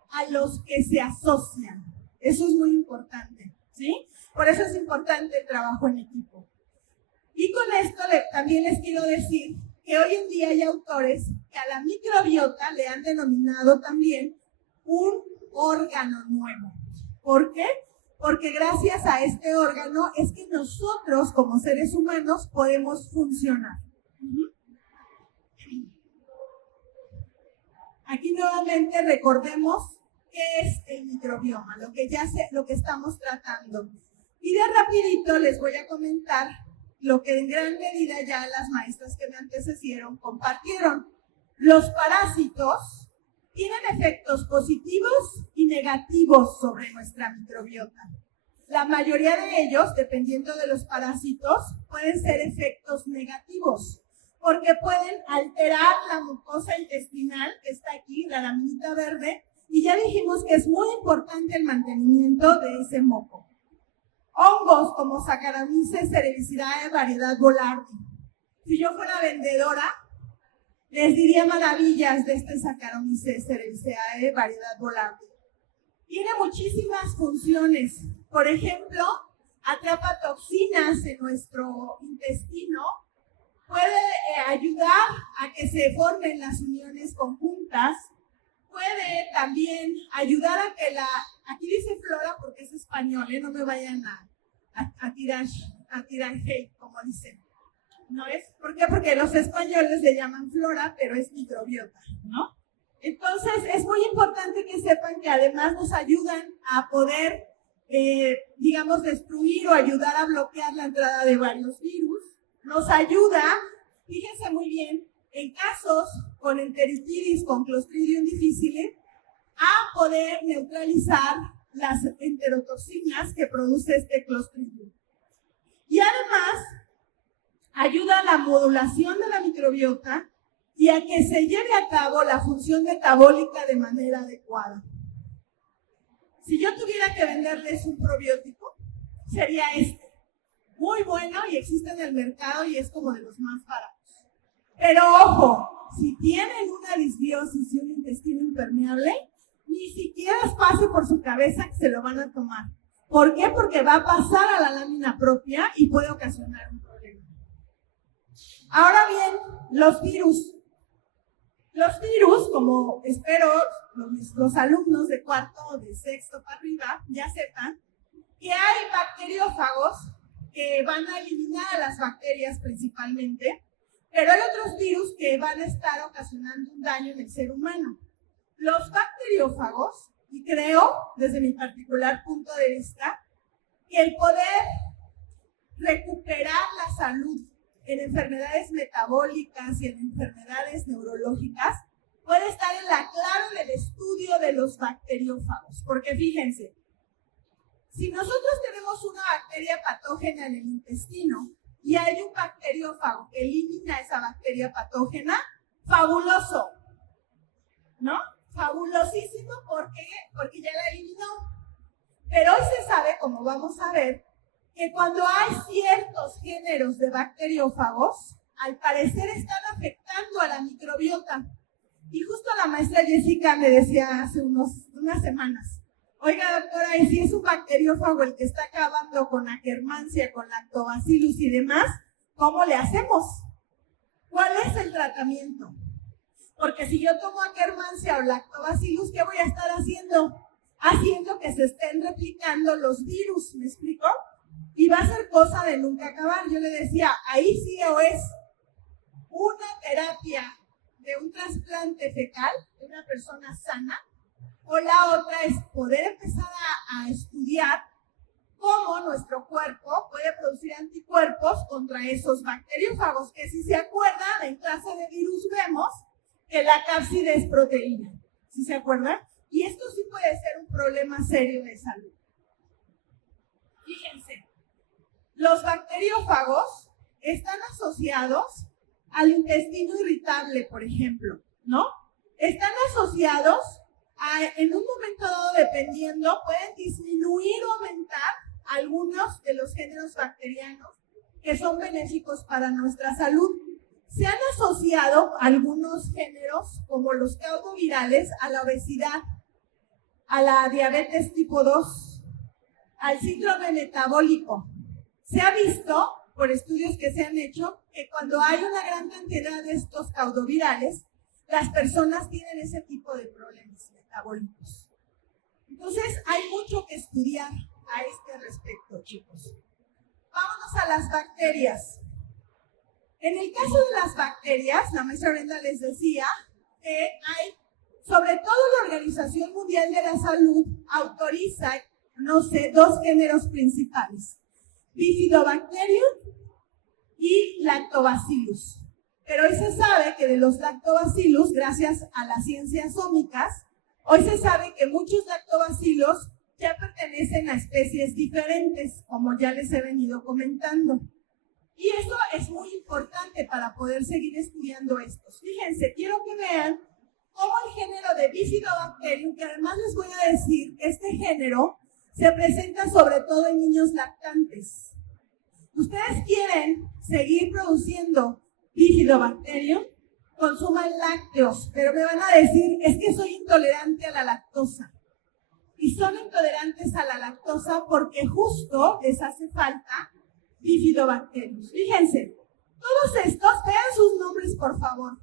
a los que se asocian. Eso es muy importante, ¿sí? Por eso es importante el trabajo en equipo. Y con esto también les quiero decir que hoy en día hay autores que a la microbiota le han denominado también un órgano nuevo. ¿Por qué? Porque gracias a este órgano es que nosotros como seres humanos podemos funcionar. Aquí nuevamente recordemos qué es el microbioma, lo que estamos tratando. Y de rapidito les voy a comentar lo que en gran medida ya las maestras que me antecedieron compartieron. Los parásitos tienen efectos positivos y negativos sobre nuestra microbiota. La mayoría de ellos, dependiendo de los parásitos, pueden ser efectos negativos, porque pueden alterar la mucosa intestinal, que está aquí, la laminita verde, y ya dijimos que es muy importante el mantenimiento de ese moco. Hongos como Saccharomyces cerevisiae variedad Boulardii. Si yo fuera vendedora, les diría maravillas de este Saccharomyces cerevisiae variedad Boulardii. Tiene muchísimas funciones. Por ejemplo, atrapa toxinas en nuestro intestino, puede ayudar a que se formen las uniones conjuntas, puede también ayudar a que aquí dice flora porque es español, no me vayan a tirar hate, como dicen. ¿No es? ¿Por qué? Porque los españoles le llaman flora, pero es microbiota, ¿no? Entonces, es muy importante que sepan que además nos ayudan a poder, digamos, destruir o ayudar a bloquear la entrada de varios virus. Nos ayuda, fíjense muy bien, en casos con enteritis, con Clostridium difficile, a poder neutralizar las enterotoxinas que produce este Clostridium. Y además, ayuda a la modulación de la microbiota y a que se lleve a cabo la función metabólica de manera adecuada. Si yo tuviera que venderles un probiótico, sería este. muy bueno y existe en el mercado y es como de los más baratos. Pero ojo, si tienen una disbiosis y un intestino impermeable, ni siquiera pase por su cabeza que se lo van a tomar. ¿Por qué? Porque va a pasar a la lámina propia y puede ocasionar un problema. Ahora bien, los virus. Los virus, como espero los alumnos de cuarto o de sexto para arriba ya sepan, que hay bacteriófagos que van a eliminar a las bacterias principalmente, pero hay otros virus que van a estar ocasionando un daño en el ser humano. Los bacteriófagos, y creo, desde mi particular punto de vista, que el poder recuperar la salud en enfermedades metabólicas y en enfermedades neurológicas puede estar en la clave del estudio de los bacteriófagos. Porque fíjense, si nosotros tenemos una bacteria patógena en el intestino y hay un bacteriófago que elimina esa bacteria patógena, fabuloso, ¿no? Fabulosísimo, ¿por qué? Porque ya la eliminó. Pero hoy se sabe, como vamos a ver, que cuando hay ciertos géneros de bacteriófagos, al parecer están afectando a la microbiota. Y justo la maestra Jessica me decía hace unas semanas, oiga doctora, ¿y si es un bacteriófago el que está acabando con Akkermansia, con Lactobacillus y demás, cómo le hacemos? ¿Cuál es el tratamiento? Porque si yo tomo Akkermansia o Lactobacillus, ¿qué voy a estar haciendo? Haciendo que se estén replicando los virus, ¿me explico? Y va a ser cosa de nunca acabar. Yo le decía, ahí sí o es una terapia de un trasplante fecal de una persona sana, o la otra es poder empezar a estudiar cómo nuestro cuerpo puede producir anticuerpos contra esos bacteriófagos, que si se acuerdan, en clase de virus vemos que la cápside es proteína, ¿sí se acuerdan? Y esto sí puede ser un problema serio de salud. Fíjense, los bacteriófagos están asociados al intestino irritable, por ejemplo, ¿no? Están asociados en un momento dado, dependiendo, pueden disminuir o aumentar algunos de los géneros bacterianos que son benéficos para nuestra salud. Se han asociado algunos géneros, como los caudovirales, a la obesidad, a la diabetes tipo 2, al síndrome metabólico. Se ha visto, por estudios que se han hecho, que cuando hay una gran cantidad de estos caudovirales, las personas tienen ese tipo de problemas metabólicos. Entonces, hay mucho que estudiar a este respecto, chicos. Vámonos a las bacterias. En el caso de las bacterias, la maestra Brenda les decía que hay, sobre todo la Organización Mundial de la Salud, autoriza, dos géneros principales: Bifidobacterium y Lactobacillus. Pero hoy se sabe que de los Lactobacillus, gracias a las ciencias ómicas, hoy se sabe que muchos lactobacillus ya pertenecen a especies diferentes, como ya les he venido comentando. Y eso es muy importante para poder seguir estudiando estos. Fíjense, quiero que vean cómo el género de Bifidobacterium, que además les voy a decir que este género se presenta sobre todo en niños lactantes. Ustedes quieren seguir produciendo Bifidobacterium, consuman lácteos, pero me van a decir, es que soy intolerante a la lactosa. Y son intolerantes a la lactosa porque justo les hace falta Bifidobacterium. Fíjense, todos estos, vean sus nombres por favor.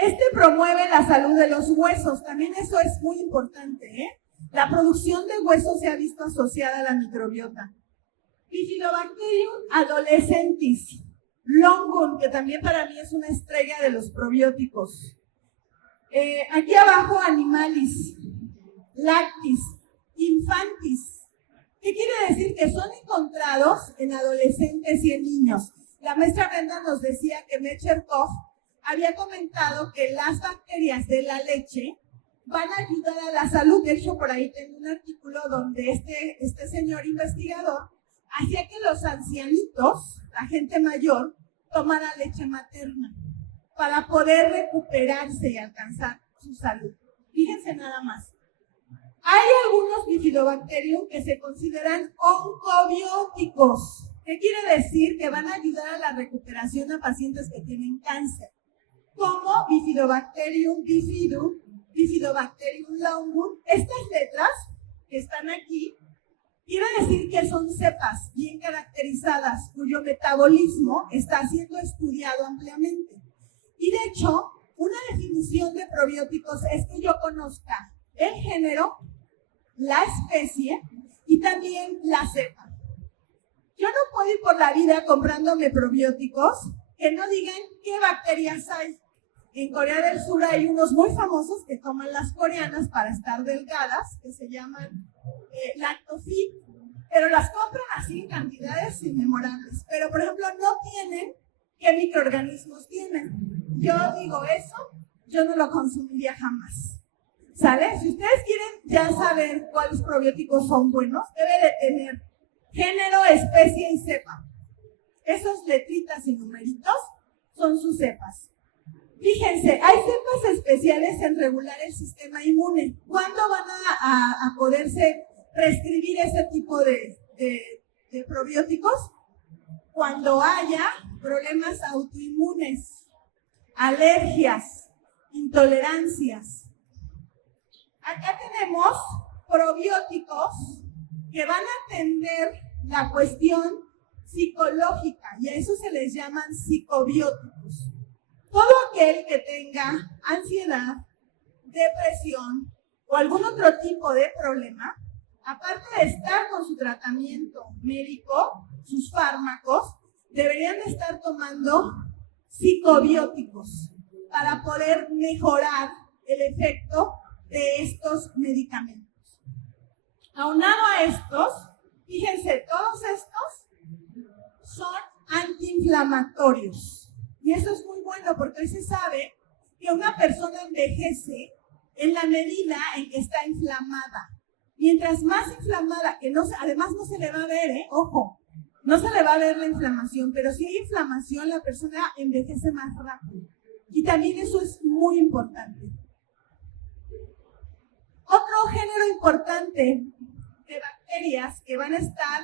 Este promueve la salud de los huesos, también eso es muy importante, ¿eh? La producción de huesos se ha visto asociada a la microbiota. Bifidobacterium adolescentis, longum, que también para mí es una estrella de los probióticos. Aquí abajo, animalis, lactis, infantis. ¿Qué quiere decir? Que son encontrados en adolescentes y en niños. La maestra Brenda nos decía que Mecherkov había comentado que las bacterias de la leche van a ayudar a la salud. De hecho, por ahí tengo un artículo donde este señor investigador hacía que los ancianitos, la gente mayor, tomara leche materna para poder recuperarse y alcanzar su salud. Fíjense nada más. Hay algunos bifidobacterium que se consideran oncobióticos. ¿Qué quiere decir? Que van a ayudar a la recuperación a pacientes que tienen cáncer, como Bifidobacterium bifidum, Bifidobacterium longum. Estas letras que están aquí quiere decir que son cepas bien caracterizadas cuyo metabolismo está siendo estudiado ampliamente. Y de hecho, una definición de probióticos es que yo conozca el género, la especie y también la cepa. Yo no puedo ir por la vida comprándome probióticos que no digan qué bacterias hay. En Corea del Sur hay unos muy famosos que toman las coreanas para estar delgadas, que se llaman Lactofit, pero las compran así en cantidades inmemorables. Pero, por ejemplo, no tienen qué microorganismos tienen. Yo digo eso, yo no lo consumiría jamás. ¿Sale? Si ustedes quieren ya saber cuáles probióticos son buenos, debe de tener género, especie y cepa. Esas letritas y numeritos son sus cepas. Fíjense, hay cepas especiales en regular el sistema inmune. ¿Cuándo van a poderse prescribir ese tipo de probióticos? Cuando haya problemas autoinmunes, alergias, intolerancias. Acá tenemos probióticos que van a atender la cuestión psicológica y a eso se les llaman psicobióticos. Todo aquel que tenga ansiedad, depresión o algún otro tipo de problema, aparte de estar con su tratamiento médico, sus fármacos, deberían estar tomando psicobióticos para poder mejorar el efecto de estos medicamentos. Aunado a estos, fíjense, todos estos son antiinflamatorios. Y eso es muy bueno porque hoy se sabe que una persona envejece en la medida en que está inflamada. Mientras más inflamada, que no, además no se le va a ver, ojo, no se le va a ver la inflamación, pero si hay inflamación, la persona envejece más rápido. Y también eso es muy importante. Otro género importante de bacterias que van a estar,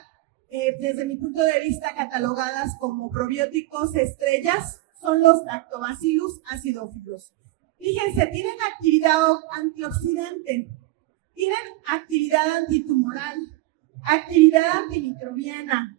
desde mi punto de vista, catalogadas como probióticos estrellas, son los Lactobacillus acidophilus. Fíjense, tienen actividad antioxidante, tienen actividad antitumoral, actividad antimicrobiana,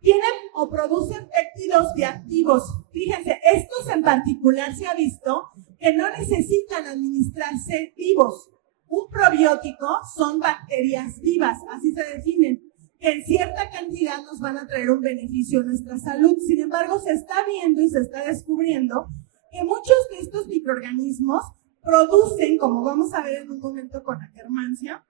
tienen o producen péptidos bioactivos. Fíjense, estos en particular se ha visto que no necesitan administrarse vivos. Un probiótico son bacterias vivas, así se definen, que en cierta cantidad nos van a traer un beneficio a nuestra salud. Sin embargo, se está viendo y se está descubriendo que muchos de estos microorganismos producen, como vamos a ver en un momento con Akkermansia,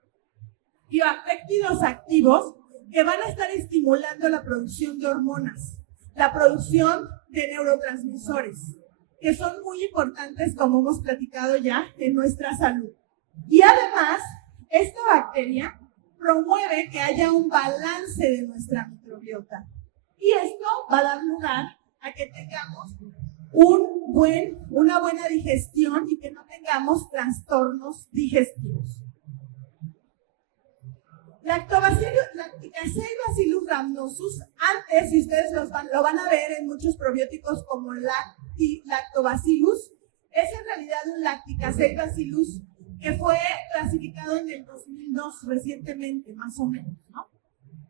péptidos activos que van a estar estimulando la producción de hormonas, la producción de neurotransmisores, que son muy importantes, como hemos platicado ya, en nuestra salud. Y además, esta bacteria promueve que haya un balance de nuestra microbiota. Y esto va a dar lugar a que tengamos una buena digestión y que no tengamos trastornos digestivos. Lacticacea y Bacillus rhamnosus, antes, si ustedes lo van a ver en muchos probióticos como Lactobacillus, es en realidad un Lacticacea y Bacillus que fue clasificado en el 2002 recientemente, más o menos, ¿no?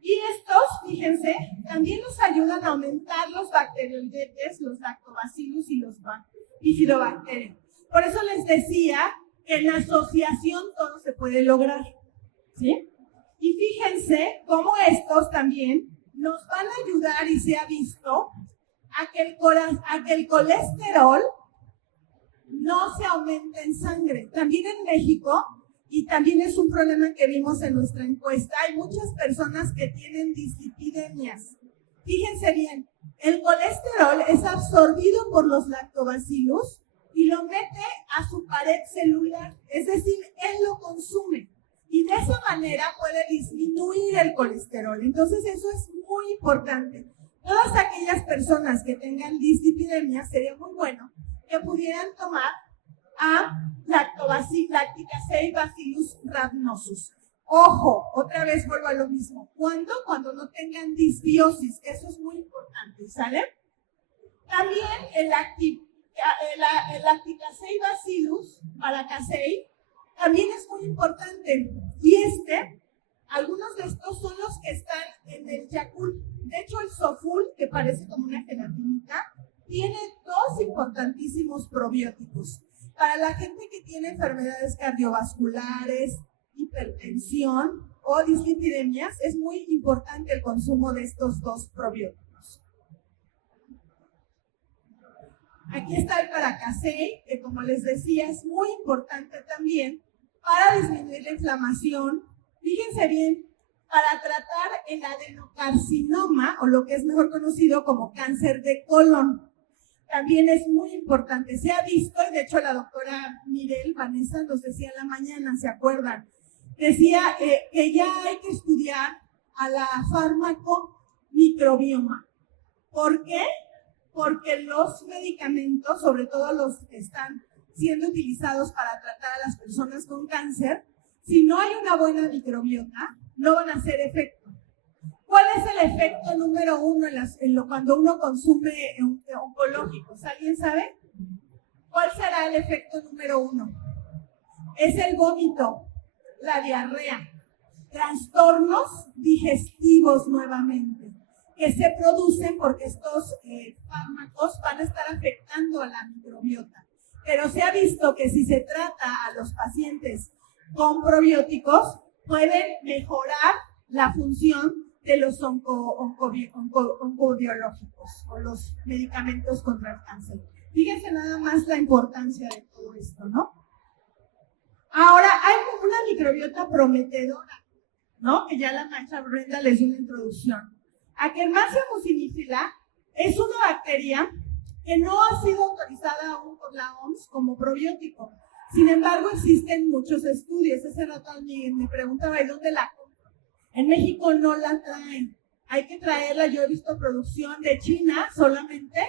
Y estos, fíjense, también nos ayudan a aumentar los bacterioidetes, los lactobacillus y los bifidobacterium. Por eso les decía que en la asociación todo se puede lograr, ¿sí? Y fíjense cómo estos también nos van a ayudar, y se ha visto, a que el colesterol no se aumenta en sangre. También en México, y también es un problema que vimos en nuestra encuesta, hay muchas personas que tienen dislipidemias. Fíjense bien, el colesterol es absorbido por los lactobacillus y lo mete a su pared celular, es decir, él lo consume y de esa manera puede disminuir el colesterol. Entonces eso es muy importante. Todas aquellas personas que tengan dislipidemia, sería muy bueno que pudieran tomar a Lacticacea y Bacillus rhamnosus. Ojo, otra vez vuelvo a lo mismo. ¿Cuándo? Cuando no tengan disbiosis. Eso es muy importante, ¿sale? También el Lacticacei bacillus, Paracasei, también es muy importante. Y algunos de estos son los que están en el Yakult. De hecho, el Soful, que parece como una gelatinita, tiene 2 importantísimos probióticos. Para la gente que tiene enfermedades cardiovasculares, hipertensión o dislipidemias, es muy importante el consumo de estos 2 probióticos. Aquí está el Paracasei, que como les decía, es muy importante también para disminuir la inflamación. Fíjense bien, para tratar el adenocarcinoma, o lo que es mejor conocido como cáncer de colon. También es muy importante. Se ha visto, y de hecho la doctora Mirel Vanessa nos decía en la mañana, ¿se acuerdan? Decía que ya hay que estudiar a la fármaco microbioma. ¿Por qué? Porque los medicamentos, sobre todo los que están siendo utilizados para tratar a las personas con cáncer, si no hay una buena microbiota, no van a hacer efecto. ¿Cuál es el efecto número 1 cuando uno consume oncológicos? ¿Alguien sabe? ¿Cuál será el efecto número 1? Es el vómito, la diarrea, trastornos digestivos nuevamente, que se producen porque estos fármacos van a estar afectando a la microbiota. Pero se ha visto que si se trata a los pacientes con probióticos, pueden mejorar la función de los oncobiológicos o los medicamentos contra el cáncer. Fíjense nada más la importancia de todo esto, ¿no? Ahora, hay una microbiota prometedora, ¿no? Que ya la maestra Brenda les dio una introducción. Akkermansia muciniphila es una bacteria que no ha sido autorizada aún por la OMS como probiótico. Sin embargo, existen muchos estudios. Ese rato alguien me preguntaba, ¿y dónde la compro? En México no la traen. Hay que traerla. Yo he visto producción de China solamente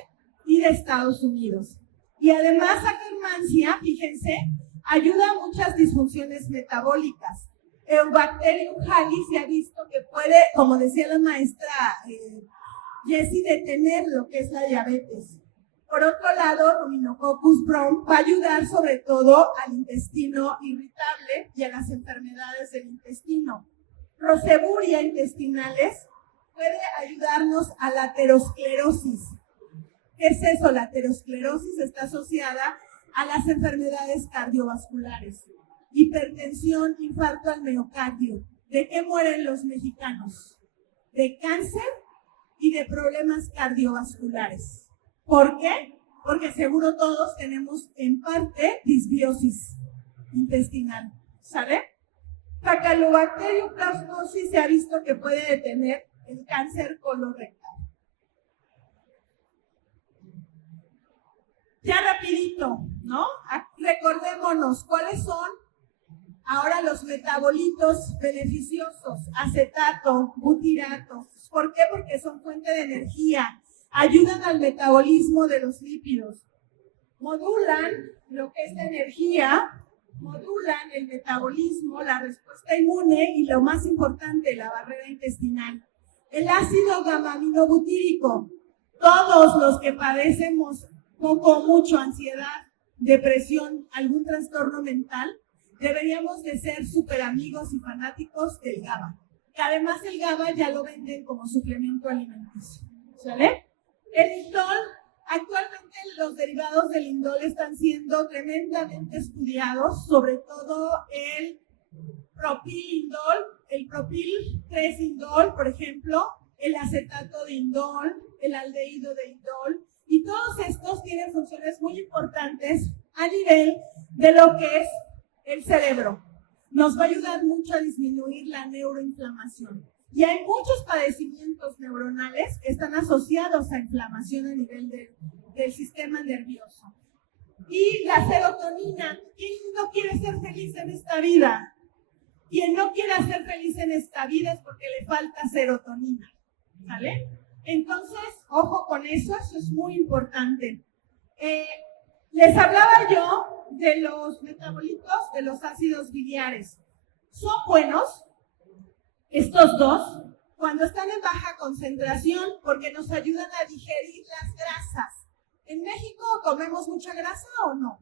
y de Estados Unidos. Y además, Akkermansia, fíjense, ayuda a muchas disfunciones metabólicas. Eubacterium hali se ha visto que puede, como decía la maestra Jessie, detener lo que es la diabetes. Por otro lado, Ruminococcus brom va a ayudar sobre todo al intestino irritable y a las enfermedades del intestino. Roseburia intestinales puede ayudarnos a la aterosclerosis. ¿Qué es eso? La aterosclerosis está asociada a las enfermedades cardiovasculares. Hipertensión, infarto al miocardio. ¿De qué mueren los mexicanos? De cáncer y de problemas cardiovasculares. ¿Por qué? Porque seguro todos tenemos en parte disbiosis intestinal. ¿Sabe? Faecalibacterium plasmosis se ha visto que puede detener el cáncer colorectal. Ya rapidito, ¿no? Recordémonos cuáles son ahora los metabolitos beneficiosos. Acetato, butirato. ¿Por qué? Porque son fuente de energía. Ayudan al metabolismo de los lípidos. Modulan lo que es la energía, modulan el metabolismo, la respuesta inmune y lo más importante, la barrera intestinal. El ácido gamma-aminobutírico. Todos los que padecemos poco o mucho ansiedad, depresión, algún trastorno mental, deberíamos de ser súper amigos y fanáticos del GABA. Que además el GABA ya lo venden como suplemento alimenticio. ¿Sale? El indol, actualmente los derivados del indol están siendo tremendamente estudiados, sobre todo el propilindol, el propil 3-indol, por ejemplo, el acetato de indol, el aldehído de indol, y todos estos tienen funciones muy importantes a nivel de lo que es el cerebro. Nos va a ayudar mucho a disminuir la neuroinflamación. Y hay muchos padecimientos neuronales que están asociados a inflamación a nivel del sistema nervioso. Y la serotonina. ¿Quién no quiere ser feliz en esta vida? Quien no quiera ser feliz en esta vida es porque le falta serotonina. ¿Sale? Entonces, ojo con eso es muy importante. Les hablaba yo de los metabolitos de los ácidos biliares. Son buenos, estos dos, cuando están en baja concentración, porque nos ayudan a digerir las grasas. ¿En México comemos mucha grasa o no?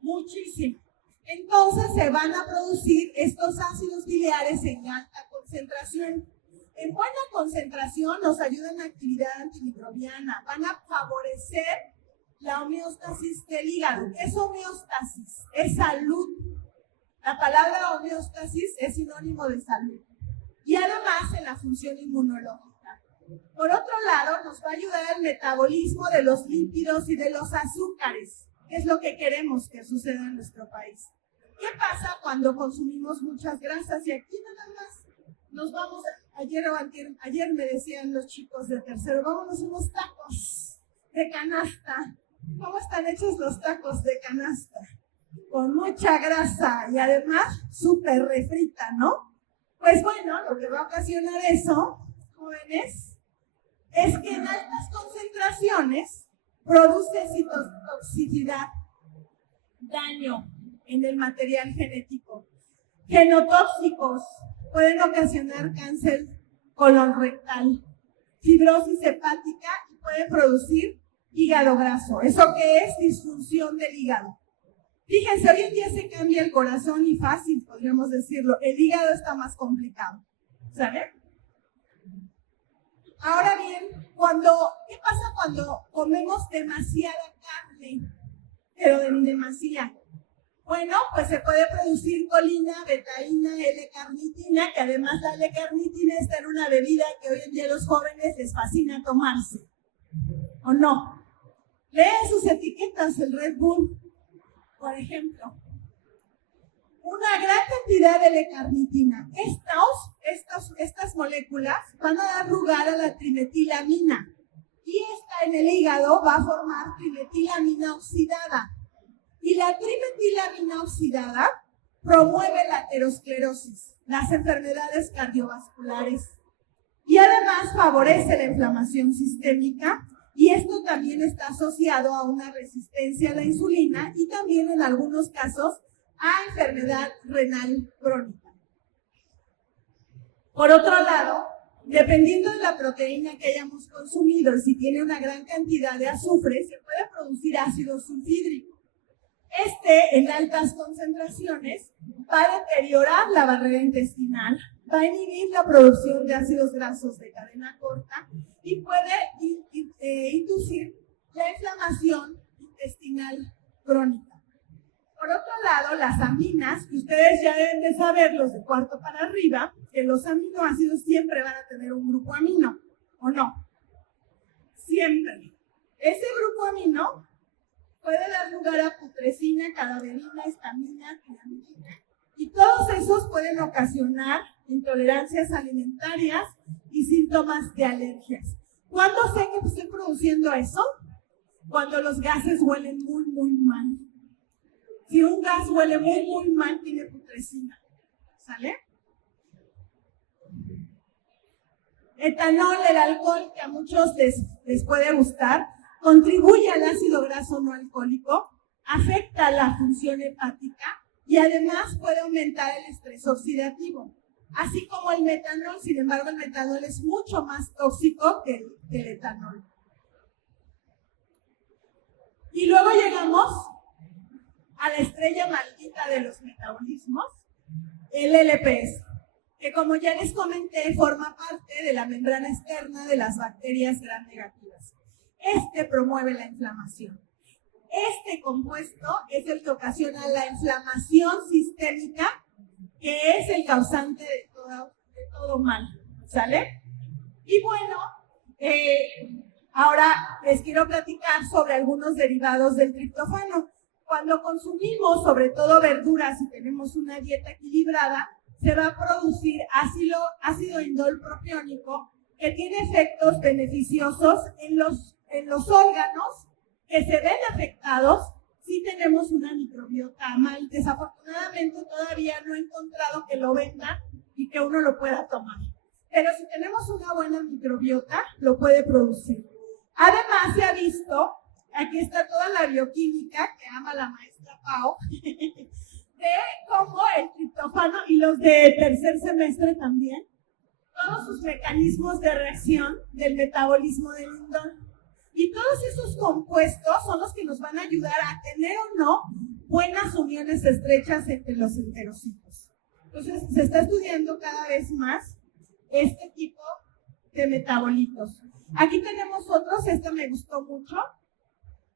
Muchísimo. Entonces se van a producir estos ácidos biliares en alta concentración. En buena concentración nos ayudan a actividad antimicrobiana, van a favorecer la homeostasis del hígado. ¿Qué es homeostasis? Es salud. La palabra homeostasis es sinónimo de salud. Y además en la función inmunológica. Por otro lado, nos va a ayudar el metabolismo de los lípidos y de los azúcares, que es lo que queremos que suceda en nuestro país. ¿Qué pasa cuando consumimos muchas grasas? Y aquí nada más nos vamos, ayer me decían los chicos de tercero, vámonos unos tacos de canasta. ¿Cómo están hechos los tacos de canasta? Con mucha grasa y además súper refrita, ¿no? Pues bueno, lo que va a ocasionar eso, jóvenes, es que en altas concentraciones produce citotoxicidad, daño en el material genético. Genotóxicos pueden ocasionar cáncer colorrectal, fibrosis hepática y pueden producir hígado graso. ¿Eso qué es? Disfunción del hígado. Fíjense, hoy en día se cambia el corazón y fácil, podríamos decirlo. El hígado está más complicado, ¿saben? Ahora bien, ¿qué pasa cuando comemos demasiada carne? Pero demasiada. Bueno, pues se puede producir colina, betaína, L-carnitina, que además la L-carnitina está en una bebida que hoy en día a los jóvenes les fascina tomarse. ¿O no? Leen sus etiquetas, el Red Bull, por ejemplo. Una gran cantidad de L-carnitina. Estas moléculas van a dar lugar a la trimetilamina. Y esta en el hígado va a formar trimetilamina oxidada. Y la trimetilamina oxidada promueve la aterosclerosis, las enfermedades cardiovasculares. Y además favorece la inflamación sistémica. Y esto también está asociado a una resistencia a la insulina y también en algunos casos a enfermedad renal crónica. Por otro lado, dependiendo de la proteína que hayamos consumido y si tiene una gran cantidad de azufre, se puede producir ácido sulfídrico. En altas concentraciones, va a deteriorar la barrera intestinal, va a inhibir la producción de ácidos grasos de cadena corta y puede inducir la inflamación intestinal crónica. Por otro lado, las aminas, que ustedes ya deben de saber, los de cuarto para arriba, que los aminoácidos siempre van a tener un grupo amino, ¿o no? Siempre. Ese grupo amino puede dar lugar a putrescina, cadaverina, histamina, tiamina, y todos esos pueden ocasionar intolerancias alimentarias y síntomas de alergias. ¿Cuándo sé que estoy produciendo eso? Cuando los gases huelen muy, muy mal. Si un gas huele muy, muy mal, tiene putrescina. ¿Sale? Etanol, el alcohol, que a muchos les puede gustar, contribuye al ácido graso no alcohólico, afecta la función hepática y además puede aumentar el estrés oxidativo. Así como el metanol, sin embargo, el metanol es mucho más tóxico que el etanol. Y luego llegamos a la estrella maldita de los metabolismos, el LPS, que como ya les comenté, forma parte de la membrana externa de las bacterias gram negativas. Promueve la inflamación. Este compuesto es el que ocasiona la inflamación sistémica, que es el causante de todo mal, ¿sale? Y bueno, ahora les quiero platicar sobre algunos derivados del triptófano. Cuando consumimos, sobre todo verduras, y tenemos una dieta equilibrada, se va a producir ácido indol propiónico, que tiene efectos beneficiosos en los órganos que se ven afectados si tenemos una microbiota mal. Desafortunadamente todavía no he encontrado que lo vendan y que uno lo pueda tomar. Pero si tenemos una buena microbiota, lo puede producir. Además, se ha visto, aquí está toda la bioquímica que ama la maestra Pau, de cómo el triptófano, y los de tercer semestre también, todos sus mecanismos de reacción del metabolismo del indol. Y todos esos compuestos son los que nos van a ayudar a tener o no buenas uniones estrechas entre los enterocitos. Entonces, se está estudiando cada vez más este tipo de metabolitos. Aquí tenemos otros, esta me gustó mucho,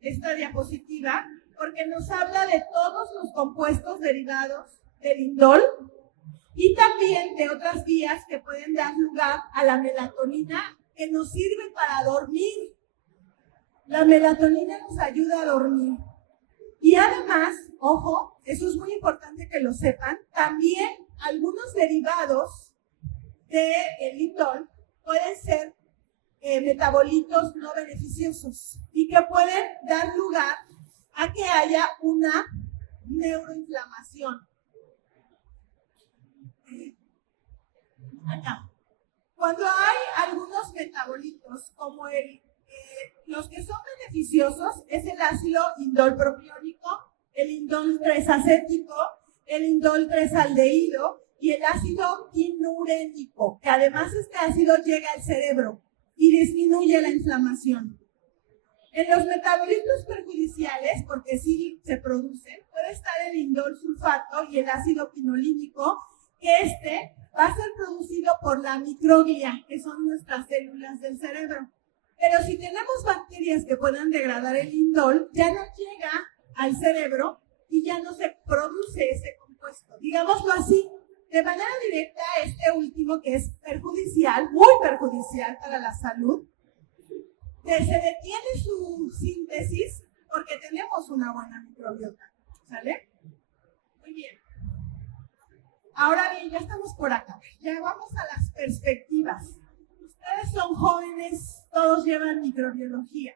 esta diapositiva, porque nos habla de todos los compuestos derivados del indol y también de otras vías que pueden dar lugar a la melatonina que nos sirve para dormir. La melatonina nos ayuda a dormir. Y además, ojo, eso es muy importante que lo sepan, también algunos derivados del indol pueden ser metabolitos no beneficiosos y que pueden dar lugar a que haya una neuroinflamación. Acá. Cuando hay algunos metabolitos como los que son beneficiosos es el ácido indol propiónico, el indol 3-acético, el indol 3-aldehído y el ácido quinurénico, que además este ácido llega al cerebro y disminuye la inflamación. En los metabolitos perjudiciales, porque sí se producen, puede estar el indol sulfato y el ácido quinolínico, que va a ser producido por la microglia, que son nuestras células del cerebro. Pero si tenemos bacterias que puedan degradar el indol, ya no llega al cerebro y ya no se produce ese compuesto. Digámoslo así, de manera directa, este último que es perjudicial, muy perjudicial para la salud, se detiene su síntesis porque tenemos una buena microbiota. ¿Sale? Muy bien. Ahora bien, ya estamos por acá. Ya vamos a las perspectivas. Ustedes son jóvenes, todos llevan microbiología.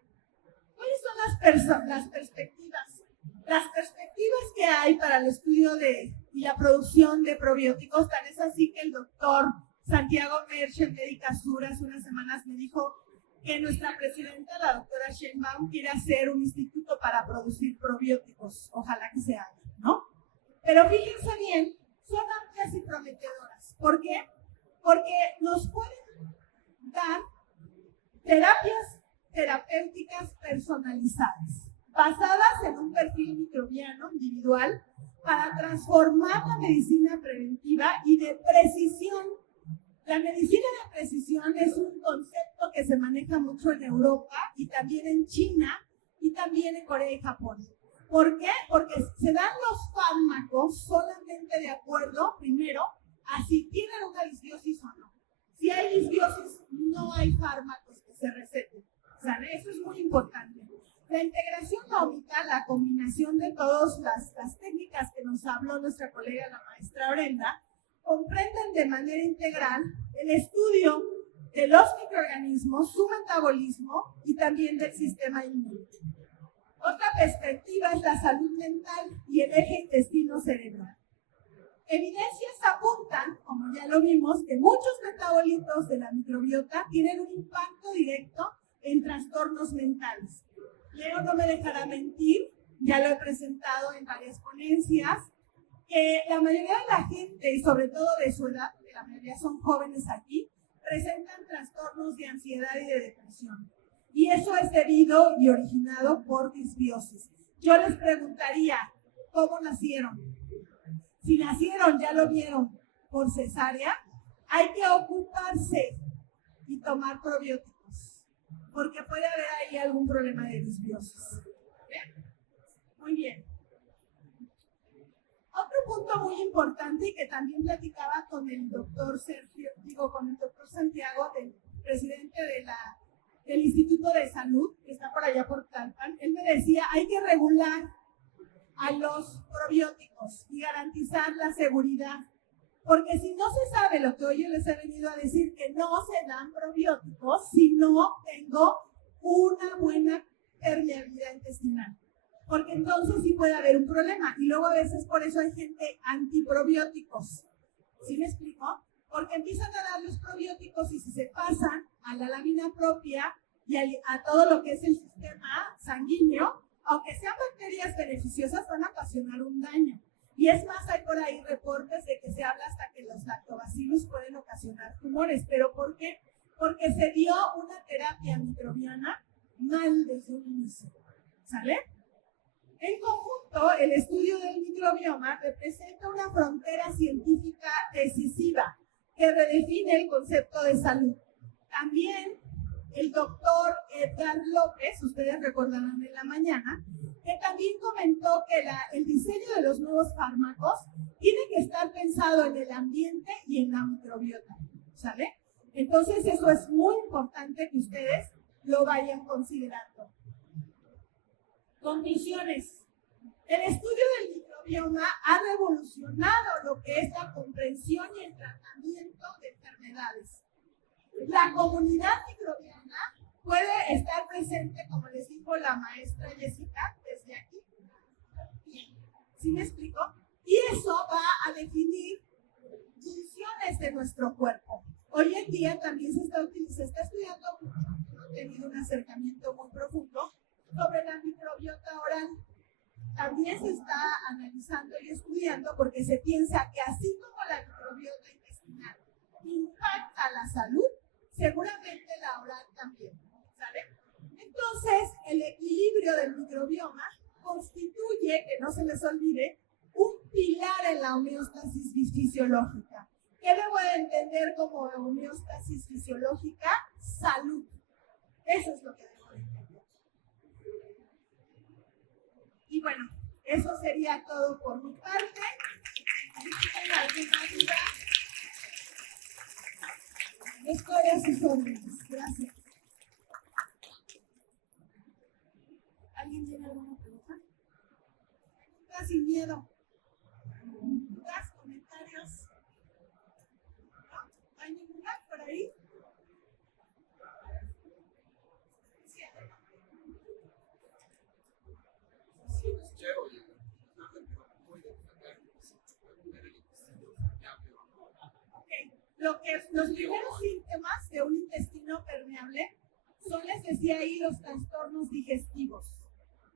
¿Cuáles son las perspectivas? Las perspectivas que hay para el estudio y la producción de probióticos, tan es así que el doctor Santiago Merche en Medicasur hace unas semanas me dijo que nuestra presidenta, la doctora Sheinbaum, quiere hacer un instituto para producir probióticos. Ojalá que se haga, ¿no? Pero fíjense bien, son amplias y prometedoras. ¿Por qué? Porque nos pueden dar terapias terapéuticas personalizadas, basadas en un perfil microbiano individual para transformar la medicina preventiva y de precisión. La medicina de precisión es un concepto que se maneja mucho en Europa y también en China y también en Corea y Japón. ¿Por qué? Porque se dan los fármacos solamente de acuerdo, primero, a si tienen una disbiosis o no. Si hay disbiosis, no hay fármacos que se receten. ¿Sale? Eso es muy importante. La integración ómica, la combinación de todas las técnicas que nos habló nuestra colega, la maestra Brenda, comprenden de manera integral el estudio de los microorganismos, su metabolismo y también del sistema inmune. Otra perspectiva es la salud mental y el eje intestino-cerebral. Evidencias apuntan, como ya lo vimos, que muchos metabolitos de la microbiota tienen un impacto directo en trastornos mentales. Leo no me dejará mentir, ya lo he presentado en varias ponencias, que la mayoría de la gente, y sobre todo de su edad, porque la mayoría son jóvenes aquí, presentan trastornos de ansiedad y de depresión. Y eso es debido y originado por disbiosis. Yo les preguntaría, ¿cómo nacieron? Si nacieron, ya lo vieron, por cesárea, hay que ocuparse y tomar probióticos, porque puede haber ahí algún problema de disbiosis. ¿Bien? Muy bien. Otro punto muy importante y que también platicaba con el doctor Santiago, del presidente del Instituto de Salud, que está por allá por Tlalpan, él me decía, hay que regular a los probióticos y garantizar la seguridad. Porque si no se sabe lo que hoy yo les he venido a decir, que no se dan probióticos si no tengo una buena permeabilidad intestinal. Porque entonces sí puede haber un problema. Y luego a veces por eso hay gente antiprobióticos. ¿Sí me explico? Porque empiezan a dar los probióticos y si se pasan a la lámina propia y a todo lo que es el sistema sanguíneo, aunque sean bacterias beneficiosas, van a ocasionar un daño. Y es más, hay por ahí reportes de que se habla hasta que los lactobacillus pueden ocasionar tumores. ¿Pero por qué? Porque se dio una terapia microbiana mal desde un inicio. ¿Sale? En conjunto, el estudio del microbioma representa una frontera científica decisiva que redefine el concepto de salud. También el doctor Edgar López, ustedes recordarán en la mañana, que también comentó que el diseño de los nuevos fármacos tiene que estar pensado en el ambiente y en la microbiota, ¿sale? Entonces eso es muy importante que ustedes lo vayan considerando. Conclusiones. El estudio del microbioma ha revolucionado lo que es la comprensión y el tratamiento de enfermedades. La comunidad microbiana puede estar presente, como les dijo la maestra Jessica, desde aquí. Bien, ¿sí me explico? Y eso va a definir funciones de nuestro cuerpo. Hoy en día también se está estudiando mucho, he tenido un acercamiento muy profundo sobre la microbiota oral. También se está analizando y estudiando porque se piensa que así como la microbiota intestinal impacta la salud, seguramente la oral también, ¿sale? Entonces, el equilibrio del microbioma constituye, que no se les olvide, un pilar en la homeostasis fisiológica. ¿Qué debo de entender como homeostasis fisiológica? Salud. Eso es lo que debo de entender. Y bueno, eso sería todo por mi parte. Si tienen alguna duda, estoy a sus órdenes. Gracias. ¿Alguien tiene alguna pregunta? Preguntas sin miedo. ¿Dudas, comentarios? ¿No? ¿Hay ninguna por ahí? Los primeros síntomas de un intestino permeable son, les decía ahí, los trastornos digestivos.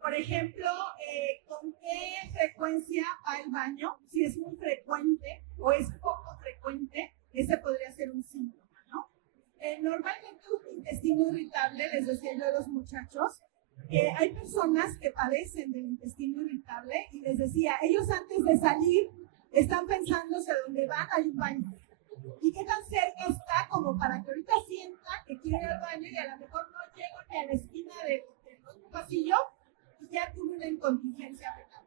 Por ejemplo, ¿con qué frecuencia va al baño? Si es muy frecuente o es poco frecuente, ese podría ser un síntoma, ¿no? Normalmente un intestino irritable, les decía yo a los muchachos, hay personas que padecen del intestino irritable y les decía, ellos antes de salir están pensándose dónde van, hay un baño. ¿Y qué tan cerca está como para que ahorita sienta que quiere ir al baño y a lo mejor no llego ni a la esquina del otro pasillo y ya tuve una incontingencia fecal?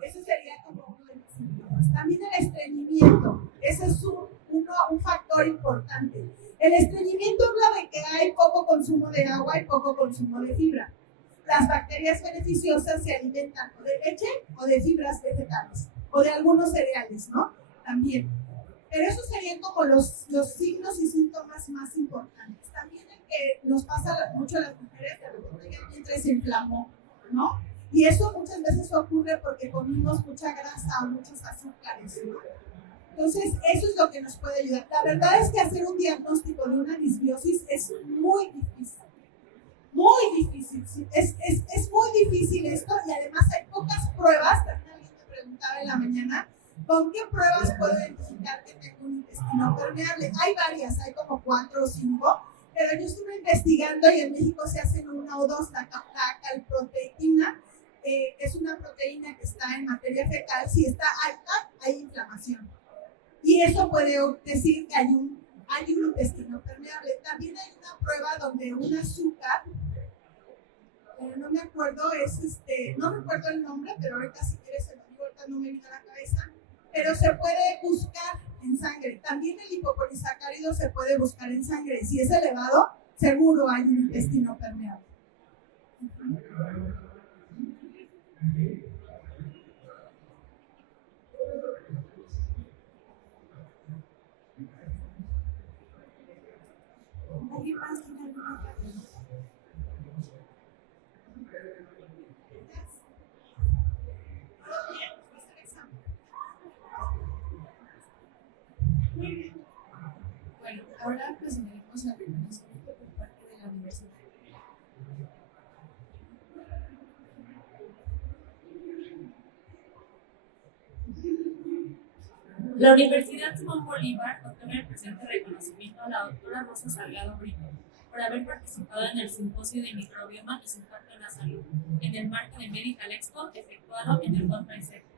Eso sería como uno de los síntomas. También el estreñimiento, ese es un factor importante. El estreñimiento habla de que hay poco consumo de agua y poco consumo de fibra. Las bacterias beneficiosas se alimentan o de leche o de fibras vegetales o de algunos cereales, ¿no? También. Pero esos serían como los signos y síntomas más importantes. También el que nos pasa mucho a las mujeres, de repente el vientre se inflamó, ¿no? Y eso muchas veces ocurre porque comimos mucha grasa o muchos azúcares, ¿no? Entonces, eso es lo que nos puede ayudar. La verdad es que hacer un diagnóstico de una disbiosis es muy difícil. Muy difícil. ¿Sí? Es muy difícil esto y además hay pocas pruebas. También alguien me preguntaba en la mañana, ¿con qué pruebas puedo identificar que tengo un intestino permeable? Hay varias, hay como 4 o 5, pero yo estuve investigando y en México se hacen 1 o 2, la calproteína, es una proteína que está en materia fecal. Si está alta, hay inflamación. Y eso puede decir que hay un intestino permeable. También hay una prueba donde un azúcar, no me acuerdo, no recuerdo el nombre, pero ahorita si quieres se lo digo, ahorita no me viene a la cabeza, pero se puede buscar en sangre. También el lipopolisacárido se puede buscar en sangre. Si es elevado, seguro hay un intestino permeable. ¿Alguien más tiene alguna pregunta? Bueno, ahora procederemos al reconocimiento por parte de la universidad. La Universidad Simón Bolívar otorga el presente reconocimiento a la doctora Rosa Salgado Brito por haber participado en el Simposio de Microbioma y su impacto en la salud, en el marco de Medical Expo efectuado en el World Trade Center.